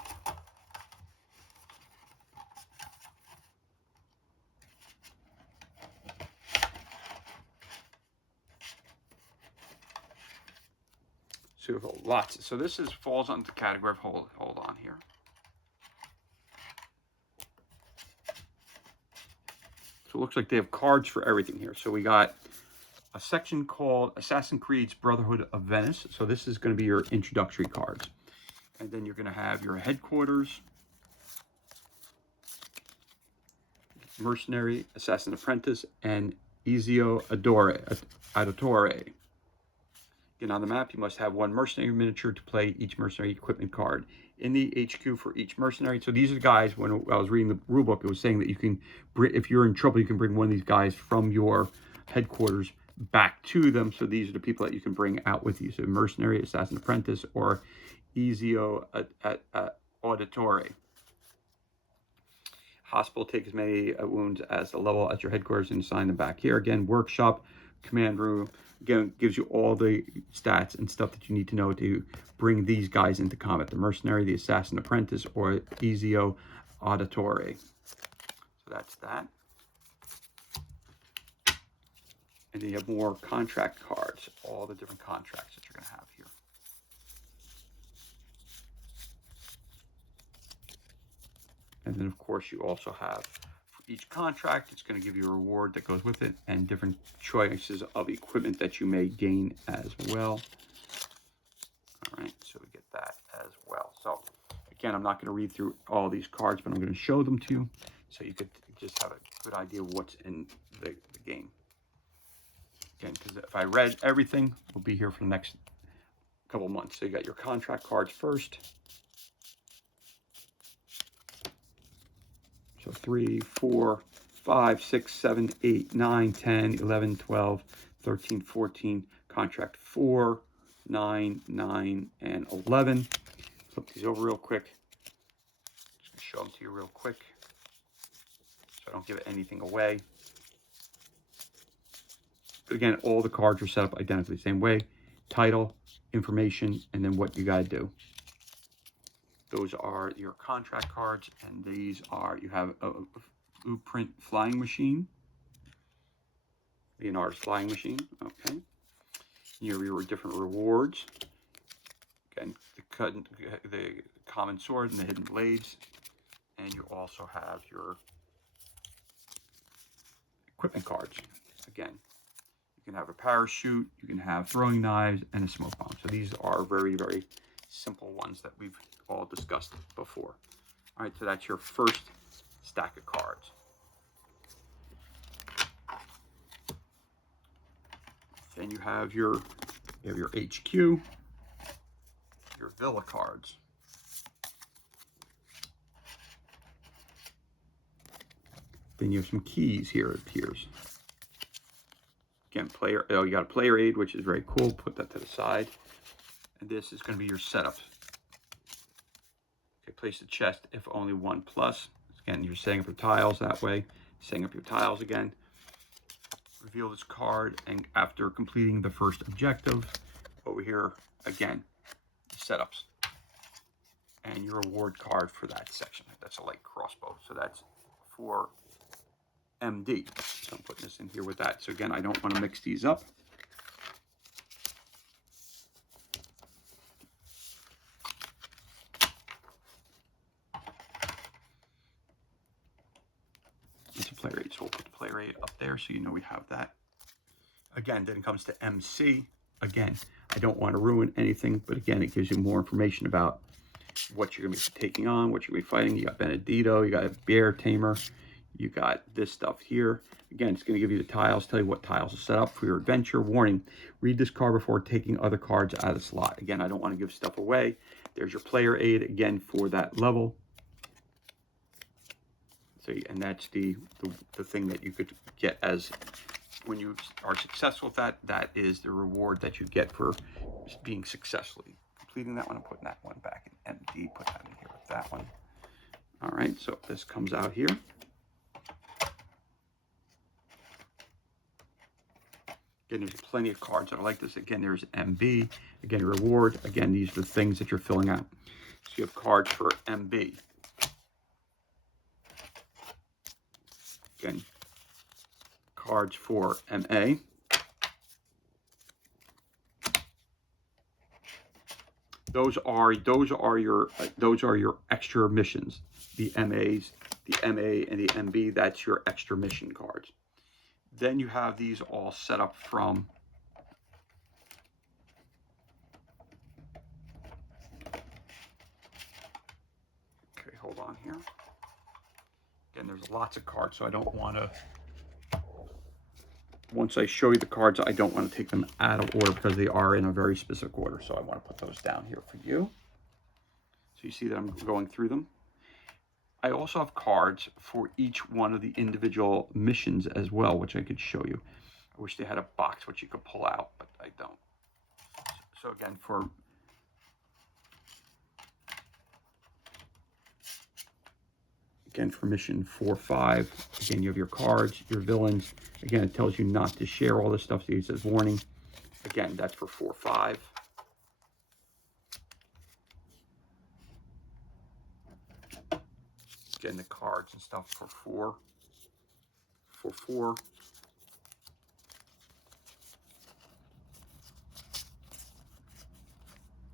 So lots. So this falls under the category of hold on here. So it looks like they have cards for everything here. So we got a section called Assassin's Creed's Brotherhood of Venice. So this is going to be your introductory cards. And then you're going to have your headquarters, mercenary, assassin apprentice, and Ezio Auditore. Again, on the map, you must have one mercenary miniature to play each mercenary equipment card in the HQ for each mercenary. So these are guys, when I was reading the rulebook, it was saying that you can, if you're in trouble, you can bring one of these guys from your headquarters back to them. So these are the people that you can bring out with you. So mercenary, assassin apprentice, or Ezio Auditore. Hospital, take as many wounds as the level at your headquarters and assign them back here. Again, workshop, command room, again, gives you all the stats and stuff that you need to know to bring these guys into combat. The mercenary, the assassin apprentice, or Ezio Auditore. So that's that. And then you have more contract cards, all the different contracts that you're going to have here. And then, of course, you also have, for each contract, it's going to give you a reward that goes with it and different choices of equipment that you may gain as well. All right, so we get that as well. So, again, I'm not going to read through all these cards, but I'm going to show them to you so you could just have a good idea of what's in the game. Again, because if I read everything, we'll be here for the next couple months. So you got your contract cards first. So 3, 4, 5, 6, 7, 8, 9, 10, 11, 12, 13, 14, contract 4, 9, 9, and 11. Flip these over real quick. Just gonna show them to you real quick so I don't give anything away. But again, all the cards are set up identically the same way. Title, information, and then what you gotta do. Those are your contract cards, and these are, you have a blueprint flying machine, Leonardo's flying machine, okay. You have your different rewards. Again, the common sword and the hidden blades, and you also have your equipment cards. Again, you can have a parachute, you can have throwing knives, and a smoke bomb. So these are very, very simple ones that we've all discussed before. All right, so that's your first stack of cards. Then you have your HQ, your villa cards. Then you have some keys here, it appears. Again, you got a player aid, which is very cool. Put that to the side. And this is going to be your setup. Okay, place the chest if only 1 plus. Again, you're setting up your tiles that way. Setting up your tiles again. Reveal this card, and after completing the first objective, over here, again, setups. And your reward card for that section. That's a light crossbow. So that's for MD. So I'm putting this in here with that. So again, I don't want to mix these up. It's a player aid, so we'll put the player aid up there so you know we have that. Again, then it comes to MC. Again, I don't want to ruin anything, but again, it gives you more information about what you're going to be taking on, what you're going to be fighting. You got Benedito, you got a bear tamer, you got this stuff here. Again, it's going to give you the tiles, tell you what tiles are set up for your adventure. Warning, read this card before taking other cards out of the slot. Again, I don't want to give stuff away. There's your player aid, again, for that level. So, and that's the thing that you could get as, when you are successful with that, that is the reward that you get for being successfully completing that one. I'm putting that one back in MD, put that in here with that one. All right, so this comes out here. Again, there's plenty of cards that are like this. Again, there's MB, again, reward. Again, these are the things that you're filling out. So you have cards for MB. Again, cards for MA. Those are your extra missions. The MAs, the MA, and the MB. That's your extra mission cards. Then you have these all set up from okay. Hold on here. Again, there's lots of cards, so I don't want to once I show you the cards, I don't want to take them out of order because they are in a very specific order. So I want to put those down here for you. So you see that I'm going through them. I also have cards for each one of the individual missions as well, which I could show you. I wish they had a box which you could pull out, but I don't. So again, for mission 4-5, again, you have your cards, your villains. Again, it tells you not to share all this stuff. So it says warning. Again, that's for 4-5. Again, the cards and stuff for 4.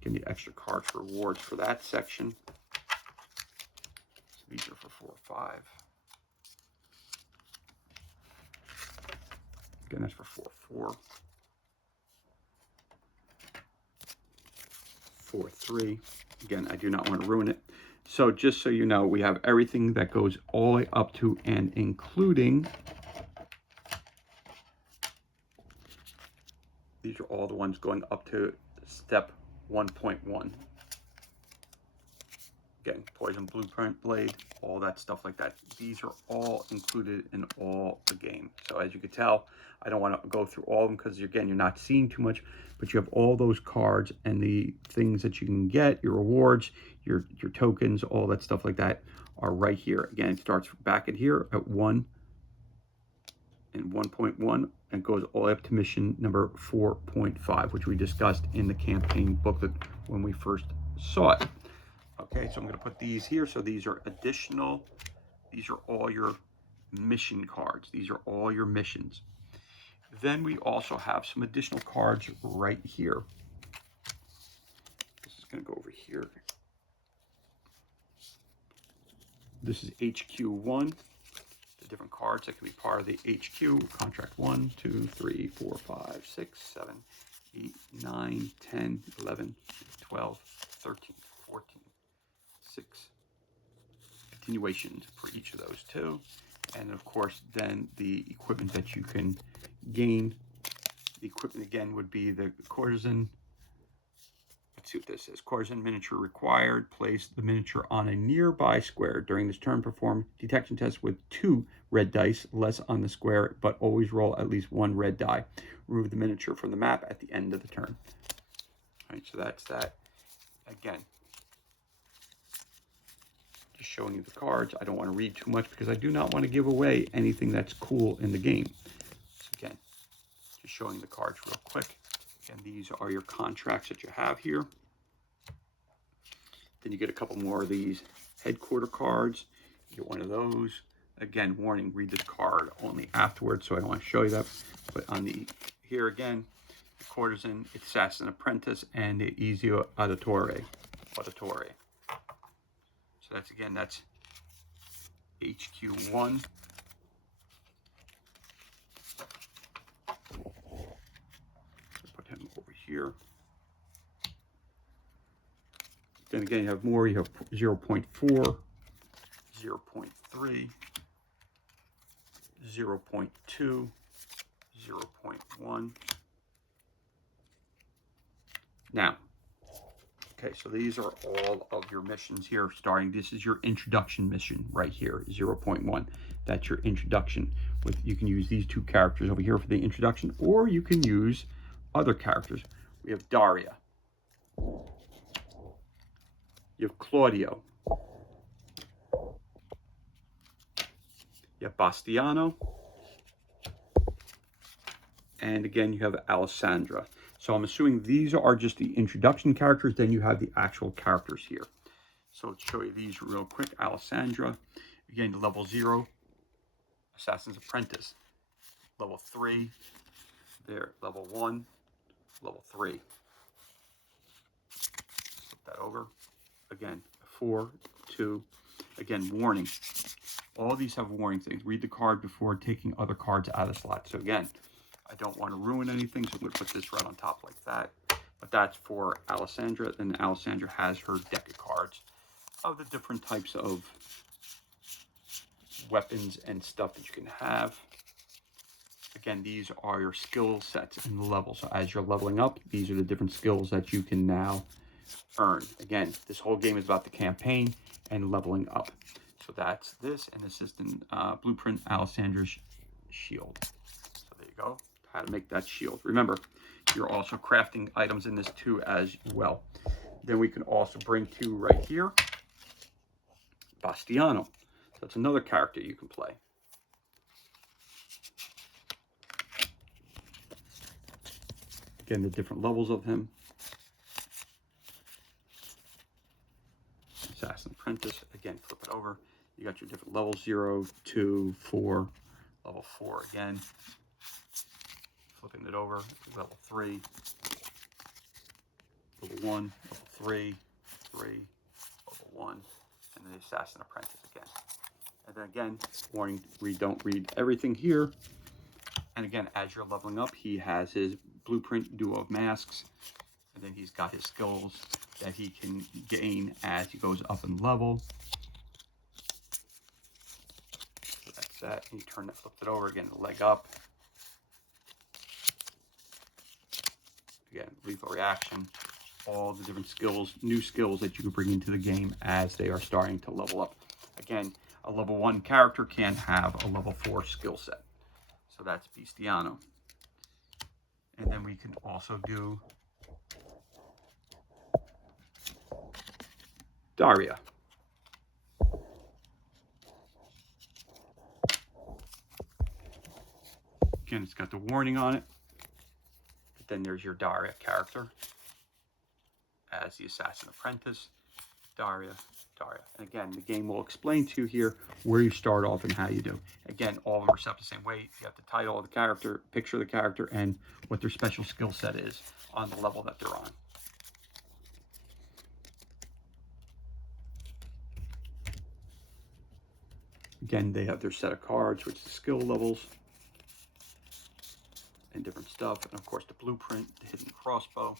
Again, the extra cards for rewards for that section. So these are for 4-5. Again, that's for 4-4. 4-3. Again, I do not want to ruin it. So just so you know, we have everything that goes all the way up to and including. These are all the ones going up to step 1.1. Again, Poison Blueprint Blade, all that stuff like that. These are all included in all the game. So as you can tell, I don't want to go through all of them because, again, you're not seeing too much, but you have all those cards and the things that you can get, your rewards, your tokens, all that stuff like that are right here. Again, it starts back at here at 1 and 1.1 and goes all the way up to mission number 4.5, which we discussed in the campaign booklet when we first saw it. Okay, so I'm going to put these here. So these are additional. These are all your mission cards. These are all your missions. Then we also have some additional cards right here. This is going to go over here. This is HQ1. The different cards that can be part of the HQ. Contract 1, 2, 3, 4, 5, 6, 7, 8, 9, 10, 11, 12, 13, 14. 6 continuations for each of those two, and of course then the equipment that you can gain. The equipment again would be the courtesan. Let's see what this says. Courtesan miniature required. Place the miniature on a nearby square. During this turn, perform detection tests with 2 red dice, less on the square, but always roll at least 1 red die. Remove the miniature from the map at the end of the turn. All right, so that's that. Again, just showing you the cards. I don't want to read too much because I do not want to give away anything that's cool in the game. So again, just showing you the cards real quick. And these are your contracts that you have here. Then you get a couple more of these headquarter cards. You get one of those. Again, warning, read this card only afterwards, so I don't want to show you that. But on the here again, the courtesan, assassin apprentice, and the Ezio Auditore. So that's, again, that's HQ1. Put him over here. Then again, you have more. You have 0.4, 0.3, 0.2, 0.1. Now, okay, so these are all of your missions here starting. This is your introduction mission right here, 0.1. That's your introduction. You can use these 2 characters over here for the introduction, or you can use other characters. We have Daria. You have Claudio. You have Bastiano. And again, you have Alessandra. So I'm assuming these are just the introduction characters. Then you have the actual characters here. So let's show you these real quick. Alessandra, again, level 0, Assassin's Apprentice. Level 3, there, level 1, level 3. Flip that over. Again, 4, 2. Again, warning. All these have warning things. Read the card before taking other cards out of the slot. So again, I don't want to ruin anything, so I'm going to put this right on top like that. But that's for Alessandra, and Alessandra has her deck of cards of the different types of weapons and stuff that you can have. Again, these are your skill sets and levels. So as you're leveling up, these are the different skills that you can now earn. Again, this whole game is about the campaign and leveling up. So that's this, and this is the Blueprint Alessandra's shield. So there you go, how to make that shield. Remember, you're also crafting items in this too as well. Then we can also bring to right here, Bastiano. So that's another character you can play. Again, the different levels of him. Assassin Apprentice. Again, flip it over. You got your different levels, 0, 2, 4, level 4 again. Flipping it over, level 3, level 1, level 3, 3, level 1, and then the Assassin Apprentice again. And then again, warning, don't read everything here. And again, as you're leveling up, he has his blueprint duo of masks, and then he's got his skills that he can gain as he goes up in level. So that's that. And you turn it, flip it over again, the leg up. Again, lethal reaction. All the different skills, new skills that you can bring into the game as they are starting to level up. Again, a level 1 character can have a level 4 skill set. So that's Bastiano. And then we can also do Daria. Again, it's got the warning on it. But then there's your Daria character as the Assassin Apprentice. Daria. And again, the game will explain to you here where you start off and how you do. Again, all of them are set up the same way. You have the title of the character, picture of the character, and what their special skill set is on the level that they're on. Again, they have their set of cards, which is the skill levels and different stuff. And of course, the blueprint, the hidden crossbow.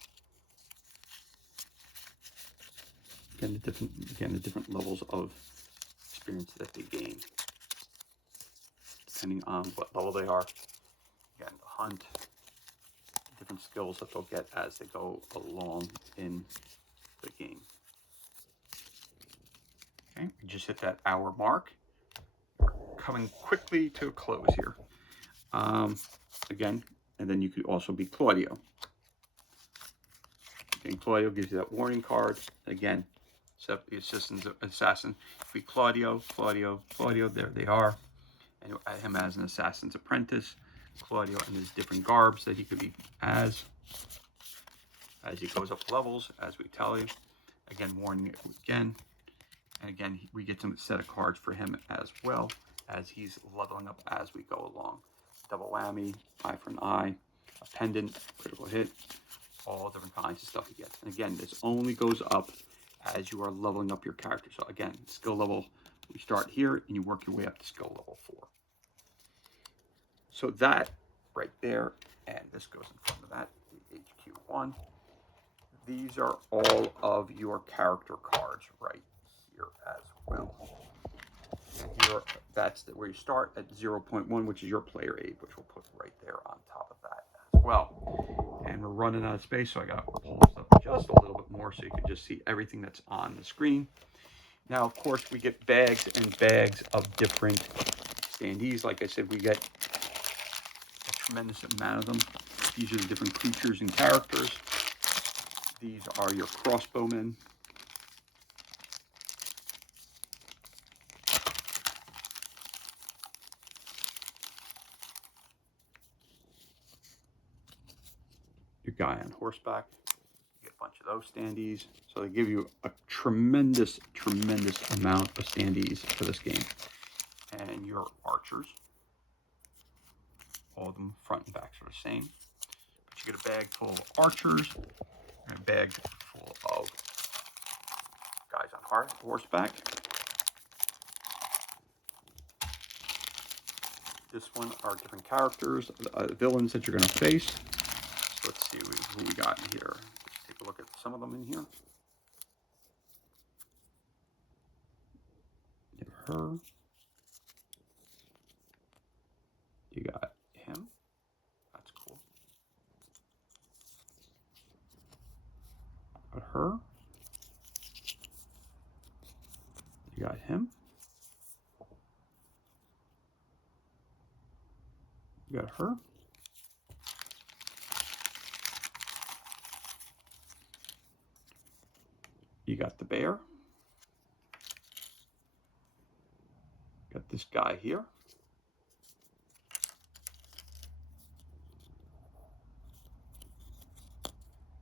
Again, the different levels of experience that they gain, depending on what level they are. Again, the hunt, different skills that they'll get as they go along in the game. Okay, we just hit that hour mark. We're coming quickly to a close here. Again, and then you could also be Claudio. Again, Claudio gives you that warning card. Again, except the assassin. Be Claudio. There they are. And you'll add him as an assassin's apprentice. Claudio and his different garbs that he could be as he goes up levels, as we tell you. Again, warning again. And again, we get some set of cards for him as well as he's leveling up as we go along. Double whammy, eye for an eye, a pendant, critical hit, all different kinds of stuff he gets. And again, this only goes up as you are leveling up your character. So again, skill level, we start here and you work your way up to skill level 4. So that right there, and this goes in front of that, the HQ1. These are all of your character cards right here as well. And here, that's where you start at 0.1, which is your player aid, which we'll put right there on top of that as well. And we're running out of space, so I got to pull this up just a little bit more so you can just see everything that's on the screen. Now, of course, we get bags and bags of different standees. Like I said, we get a tremendous amount of them. These are the different creatures and characters. These are your crossbowmen. Your guy on horseback. You get a bunch of those standees. So they give you a tremendous amount of standees for this game. And your archers. All of them front and back are the same. But you get a bag full of archers and a bag full of guys on horseback. This one are different characters, villains that you're going to face. So let's see who we got in here. Let's take a look at some of them in here. You have her. You got him. Got her. You got him. You got her. You got the bear. Got this guy here.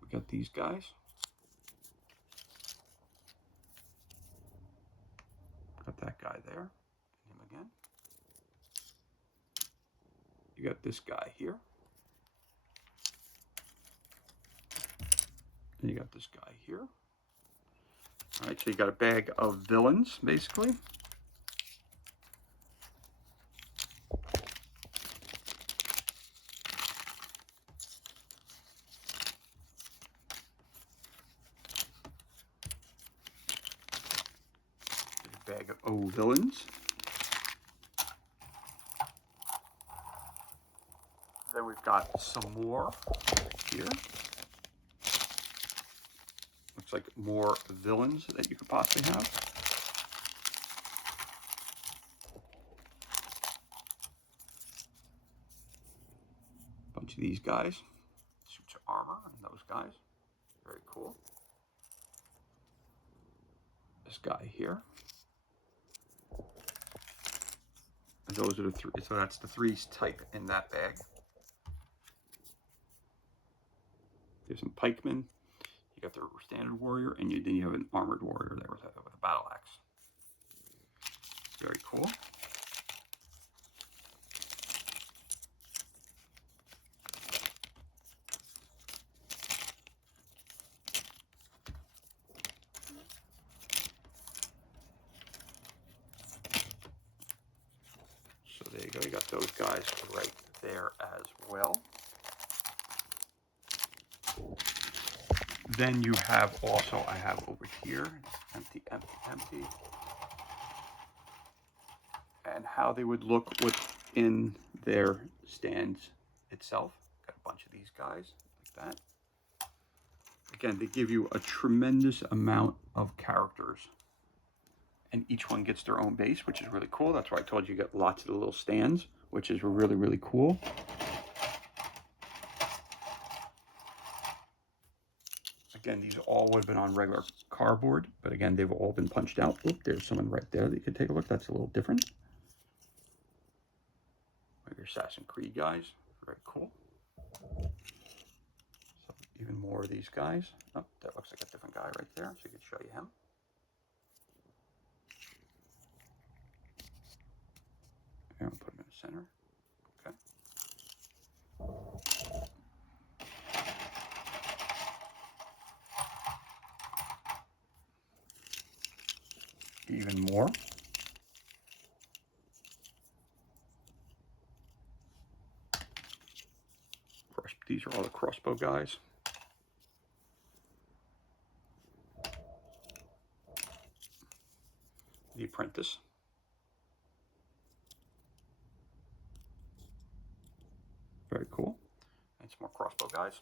We got these guys. Got that guy there. And him again. You got this guy here. And you got this guy here. All right, so you got a bag of villains, basically. A bag of villains. Then we've got some more here. Looks like more villains that you could possibly have. Bunch of these guys. Suits of armor and those guys. Very cool. This guy here. And those are the three. So that's the three type in that bag. There's some pikemen. You got the standard warrior, and then you have an armored warrior there with a battle axe. Very cool. So there you go. You got those guys right there as well. Then you have also, I have over here, empty, empty, empty. And how they would look within their stands itself. Got a bunch of these guys like that. Again, they give you a tremendous amount of characters. And each one gets their own base, which is really cool. That's why I told you get lots of the little stands, which is really, really cool. Again, these all would have been on regular cardboard, but again, they've all been punched out. Oop, there's someone right there that you could take a look. That's a little different. Your Assassin's Creed guys, very cool. So even more of these guys. Oh, that looks like a different guy right there, so you could show you him. And we'll put him in the center. Okay. Even more. These are all the crossbow guys. The Apprentice. Very cool. And some more crossbow guys.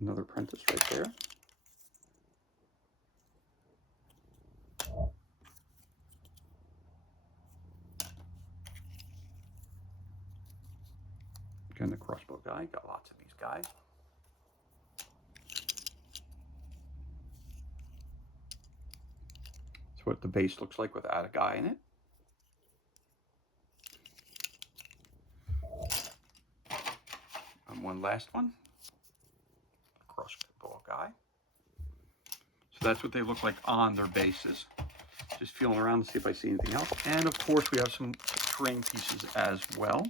Another Apprentice right there. Again, the crossbow guy. Got lots of these guys. That's what the base looks like without a guy in it. And one last one. Crossbow guy. So that's what they look like on their bases. Just feeling around to see if I see anything else. And of course, we have some terrain pieces as well.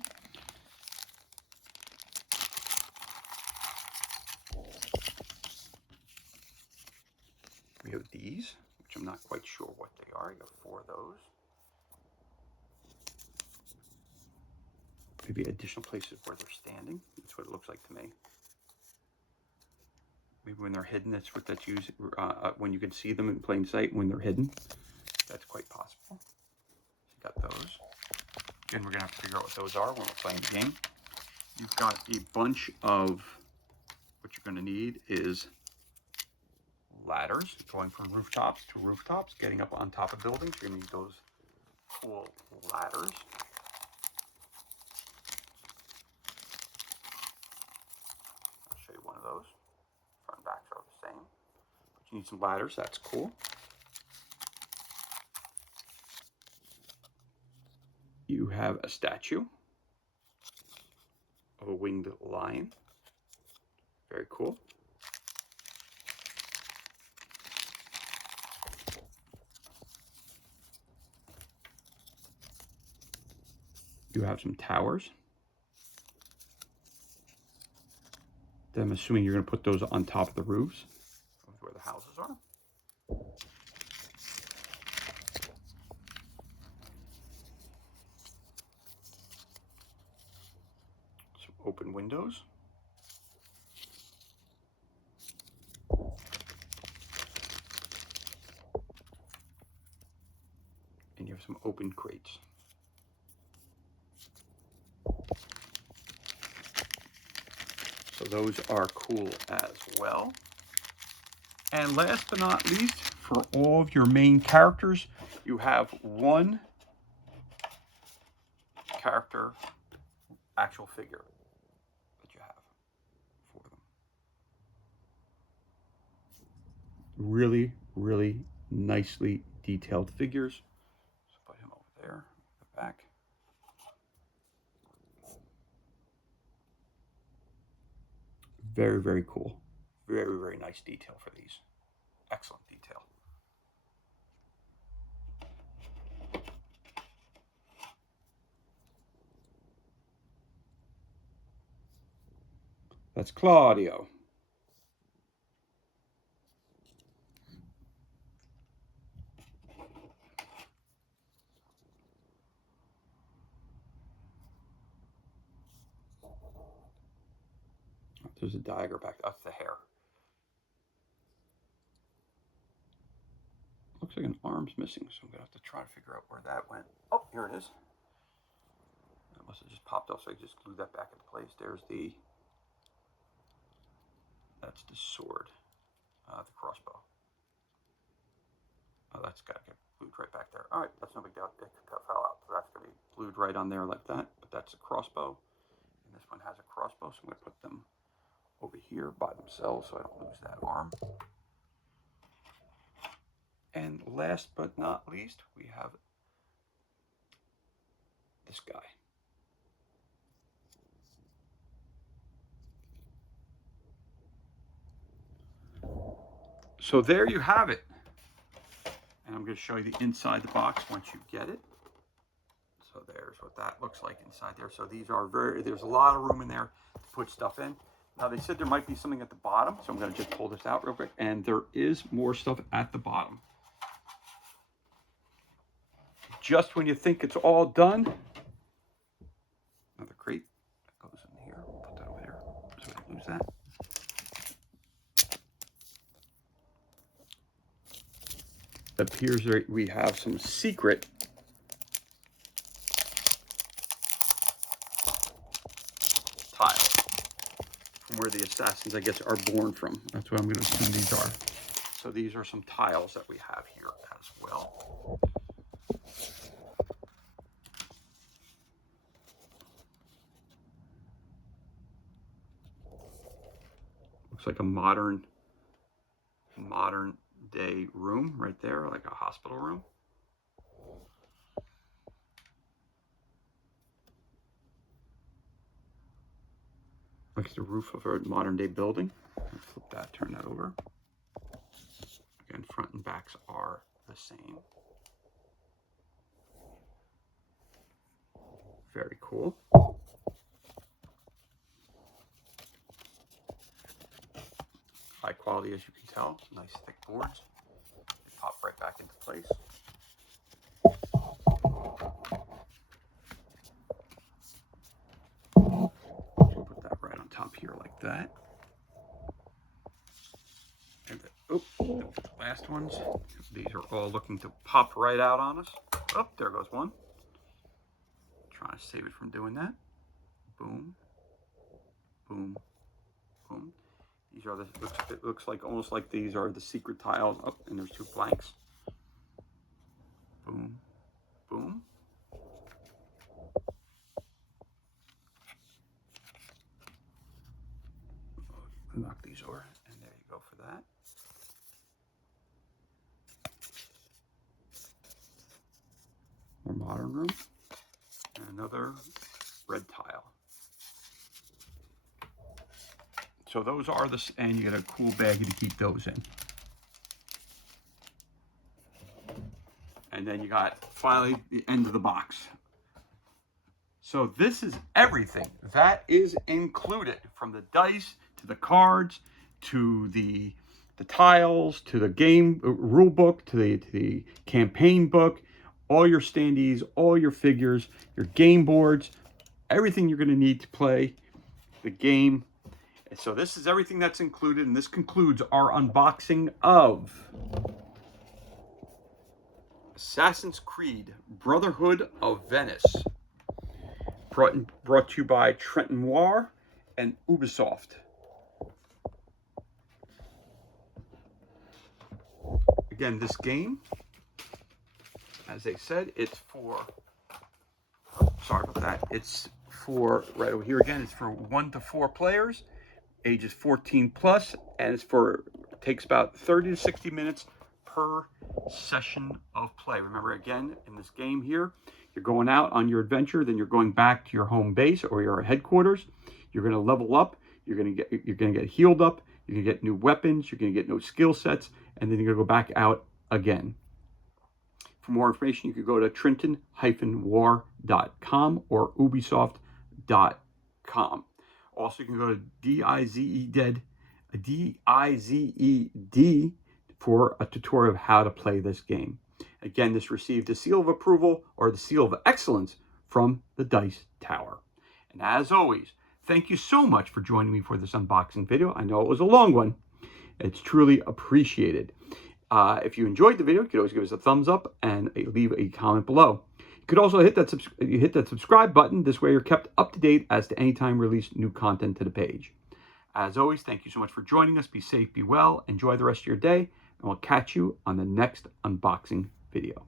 We have these, which I'm not quite sure what they are. You have 4 of those. Maybe additional places where they're standing. That's what it looks like to me. Maybe when they're hidden, that's what that's used, when you can see them in plain sight when they're hidden. That's quite possible. So you got those. Again, we're going to have to figure out what those are when we're playing the game. You've got a bunch of, what you're going to need is ladders going from rooftops to rooftops, getting up on top of buildings. You're going to need those cool ladders. I'll show you one of those. Front and back are the same. But you need some ladders. That's cool. You have a statue of a winged lion. Very cool. You have some towers. Then I'm assuming you're going to put those on top of the roofs. That's where the houses are. Some open windows. And you have some open crates. So those are cool as well. And last but not least, for all of your main characters, you have one character actual figure that you have for them. Really, really nicely detailed figures. So put him over there, the back. Very, very cool. Very, very nice detail for these. Excellent detail. That's Claudio. There's a dagger back. That's the hair. Looks like an arm's missing, so I'm going to have to try to figure out where that went. Oh, here it is. That must have just popped off, so I just glued that back into place. There's the... That's the sword. The crossbow. Oh, that's got to get glued right back there. All right, that's no big deal. It fell out, so that's going to be glued right on there like that. But that's a crossbow. And this one has a crossbow, so I'm going to put them over here by themselves so I don't lose that arm. And last but not least, we have this guy. So there you have it. And I'm going to show you the inside the box once you get it. So there's what that looks like inside there. So these are there's a lot of room in there to put stuff in. Now they said there might be something at the bottom, so I'm going to just pull this out real quick. And there is more stuff at the bottom. Just when you think it's all done, another crate that goes in here. Put that over there so I don't lose that. It appears that we have some secret tiles from where the assassins, I guess, are born from. That's what I'm going to assume these are. So these are some tiles that we have here as well. Looks like a modern day room right there, like a hospital room. Like the roof of a modern day building. Flip that, turn that over. Again, front and backs are the same. Very cool. High quality, as you can tell. Nice thick boards. They pop right back into place. Put that right on top here like that. Oh, the last ones. These are all looking to pop right out on us. Oh, there goes one. Trying to save it from doing that. Boom, boom, boom. These are the, it looks like almost like these are the secret tiles. Oh, and there's 2 blanks. Boom, boom. Knock these over, and there you go for that. More modern room, and another red tile. So those are the, and you get a cool baggie to keep those in. And then you got finally the end of the box. So this is everything that is included, from the dice to the cards to the tiles to the game rule book to the campaign book, all your standees, all your figures, your game boards, everything you're going to need to play the game. And so this is everything that's included, and this concludes our unboxing of Assassin's Creed Brotherhood of Venice. Brought to you by Trenton Noir and Ubisoft. Again, this game, as they said, it's for, sorry about that, it's for, right over here again, it's for 1 to 4 players, ages 14 plus, and it's for, it takes about 30 to 60 minutes per session of play. Remember, again, in this game here, you're going out on your adventure, then you're going back to your home base or your headquarters. You're going to level up. You're going to get healed up. You're going to get new weapons. You're going to get new skill sets, and then you're going to go back out again. For more information, you could go to trenton-war.com or ubisoft.com. Also, you can go to DIZED for a tutorial of how to play this game. Again, this received the seal of approval or the seal of excellence from the Dice Tower. And as always, thank you so much for joining me for this unboxing video. I know it was a long one. It's truly appreciated. If you enjoyed the video, you could always give us a thumbs up and leave a comment below. You could also hit that subscribe button. This way you're kept up to date as to any time we release new content to the page. As always, thank you so much for joining us. Be safe, be well, enjoy the rest of your day, and we'll catch you on the next unboxing video.